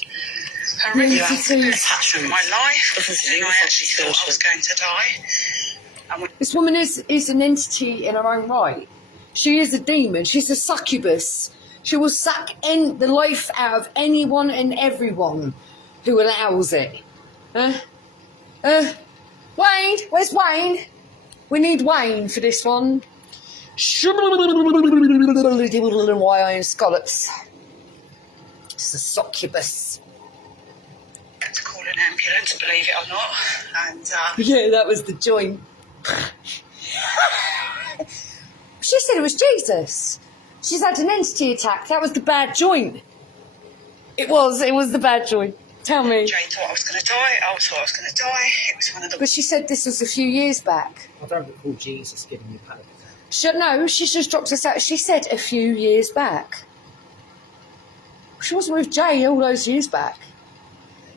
Horrendous attachment in my life. And I actually thought I was going to die. This woman is an entity in her own right. She is a demon. She's a succubus. She will suck in the life out of anyone and everyone who allows it. Wayne, where's Wayne? We need Wayne for this one. Why iron scallops? It's a succubus. I had to call an ambulance, believe it or not. And Yeah, that was the joint. She said it was Jesus. She's had an entity attack. That was the bad joint. It was the bad joint. Tell me. Jay thought I was going to die. I thought I was going to die. It was one of the... But she said this was a few years back. I don't recall Jesus giving you panic attacks. No, she just dropped us out. She said a few years back. She wasn't with Jay all those years back.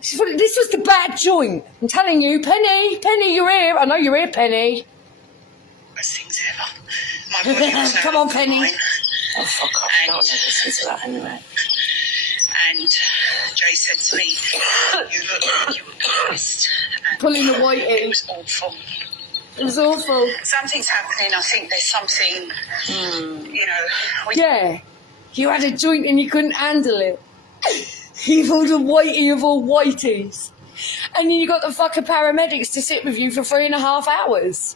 She thought this was the bad joint. I'm telling you, Penny, you're here. I know you're here, Penny. Best things ever. My body was Come on, Penny. Oh, fuck off. I don't want to listen to that anyway. And Jay said to me, you look like you were pissed. And Pulling the it whitey. was awful. It was awful. Something's happening. I think there's something, you know... Yeah. You had a joint and you couldn't handle it. Evil the whitey of all whiteys. And then you got the fucking paramedics to sit with you for 3.5 hours.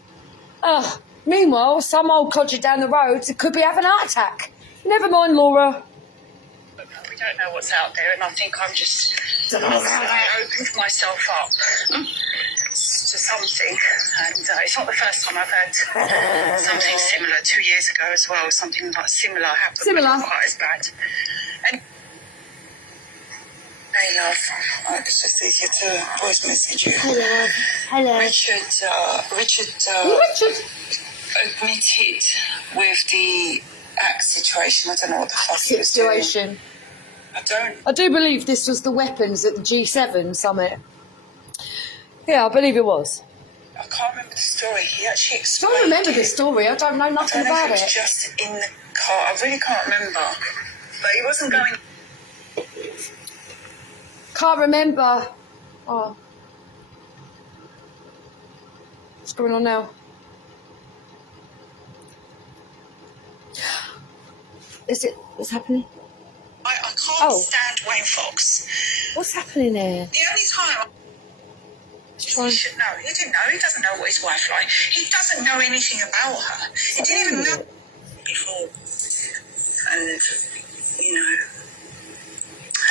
Meanwhile, some old codger down the road could be having a heart attack. Never mind, Laura. We don't know what's out there, and I think I'm just... I opened myself up to something, and it's not the first time I've had something similar. 2 years ago as well, something like similar happened. Similar. But not quite as bad. And hey, love, it's just easier to voice message you. Hello. Richard Richard. admitted with the axe situation. I don't know what the fuck he was doing. Situation. I I do believe this was the weapons at the G7 summit. Yeah, I believe it was. can't remember the story. He actually I explained. don't remember the story. I don't know nothing I don't know about if it it. was just in the car. I really can't remember. But he wasn't going. Can't remember. Oh. What's going on now? Is it? What's happening? I can't stand Wayne Fox. What's happening there? The only time he should know. He didn't know. He doesn't know what his wife's like. He doesn't know anything about her. He didn't even know before. And, you know,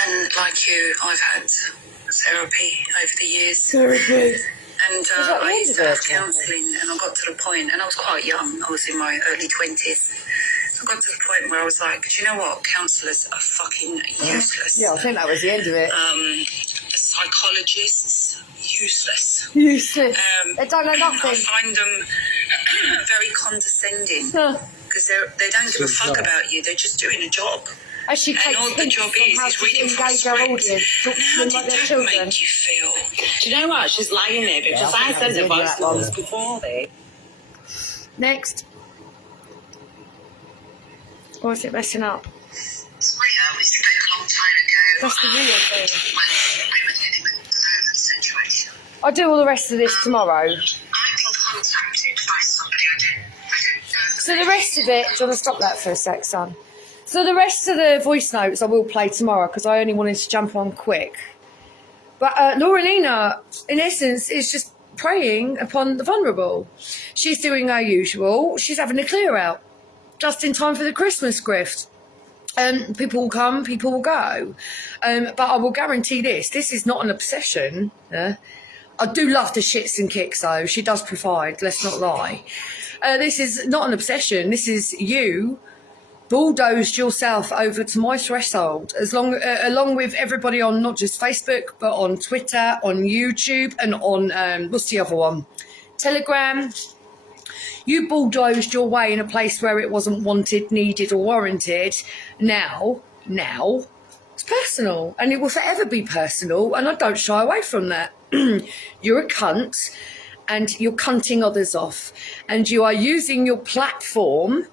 and like you, I've had therapy over the years. Therapy. And I used to have counselling, and I got to the point, and I was quite young. I was in my early 20s. I got to the point where I was like, do you know what? Counsellors are fucking useless. Yeah, I think that was the end of it. Psychologists, useless. Useless. They don't know nothing. I find them very condescending because they don't give a fuck about you. They're just doing a job. Actually, and all the job is reading from a script. How did that make you feel? Do you know what? She's lying there because I sent the voice notes before this. Next. Or is it messing up? Sweetheart, we spoke a long time ago. That's the real thing. When we were dealing with the situation. I'll do all the rest of this tomorrow. I've been contacted by somebody I don't know. So the rest of it, do you want to stop that for a sec, son? So the rest of the voice notes I will play tomorrow because I only wanted to jump on quick. But Nina, in essence, is just preying upon the vulnerable. She's doing her usual. She's having a clear out just in time for the Christmas grift. People will come, people will go. But I will guarantee this is not an obsession. I do love the shits and kicks, though. She does provide, let's not lie. This is not an obsession. This is you bulldozed yourself over to my threshold, along with everybody on not just Facebook, but on Twitter, on YouTube, and on, what's the other one? Telegram. You bulldozed your way in a place where it wasn't wanted, needed, or warranted. Now, it's personal, and it will forever be personal, and I don't shy away from that. You're a cunt, and you're cunting others off, and you are using your platform,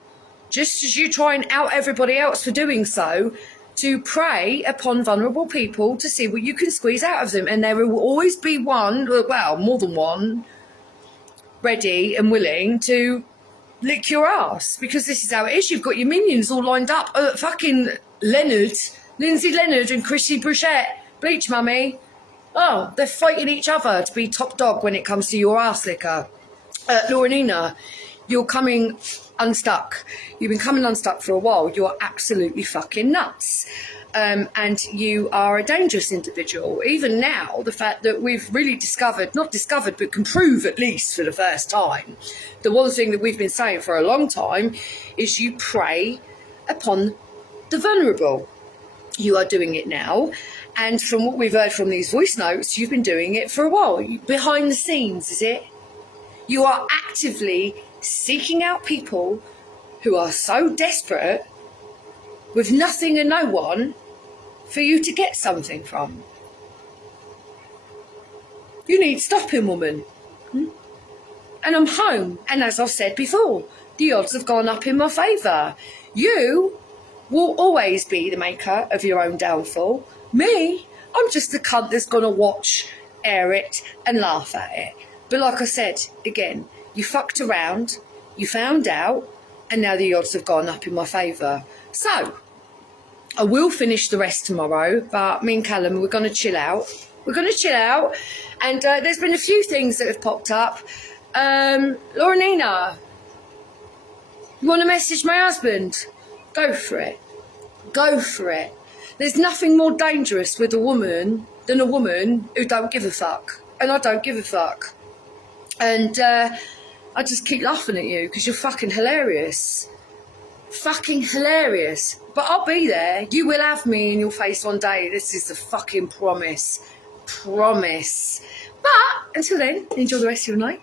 just as you try and out everybody else for doing so, to prey upon vulnerable people to see what you can squeeze out of them. And there will always be one, well, more than one, ready and willing to lick your ass, because this is how it is. You've got your minions all lined up. Fucking Lindsay Leonard and Chrissy Bruchette, Bleach Mummy. Oh, they're fighting each other to be top dog when it comes to your ass licker. Nina, you're coming unstuck. You've been coming unstuck for a while. You're absolutely fucking nuts. And you are a dangerous individual. Even now, the fact that we've really not discovered, but can prove at least for the first time, the one thing that we've been saying for a long time is you prey upon the vulnerable. You are doing it now. And from what we've heard from these voice notes, you've been doing it for a while. Behind the scenes, is it? You are actively seeking out people who are so desperate with nothing and no one for you to get something from. You need stopping, woman. And I'm home. And as I've said before, the odds have gone up in my favour. You will always be the maker of your own downfall. Me, I'm just the cunt that's going to watch, air it and laugh at it. But like I said, again, you fucked around, you found out, and now the odds have gone up in my favour. So, I will finish the rest tomorrow, but me and Callum, we're going to chill out. And there's been a few things that have popped up. Nina, you want to message my husband? Go for it. There's nothing more dangerous with a woman than a woman who don't give a fuck. And I don't give a fuck. And I just keep laughing at you because you're fucking hilarious. Fucking hilarious. But I'll be there. You will have me in your face one day. This is a fucking promise. But until then, enjoy the rest of your night.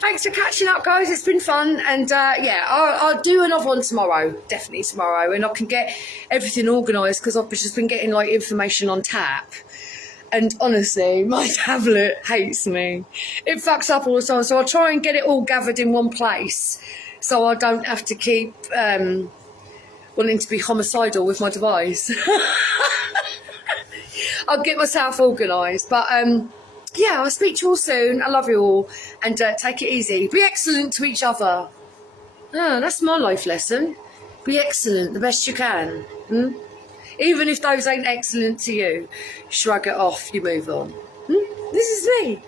Thanks for catching up, guys. It's been fun. And I'll do another one tomorrow. Definitely tomorrow. And I can get everything organised because I've just been getting like information on tap. And honestly, my tablet hates me. It fucks up all the time. So I'll try and get it all gathered in one place so I don't have to keep wanting to be homicidal with my device. I'll get myself organised. But I'll speak to you all soon. I love you all. And take it easy. Be excellent to each other. That's my life lesson. Be excellent the best you can. Even if those ain't excellent to you, shrug it off, you move on. This is me.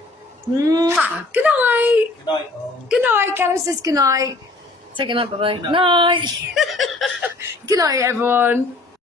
Ha. Good night. Good night, all. Good night. Callum says good night. Take a night, bye-bye. Good night. Night. Good night, everyone.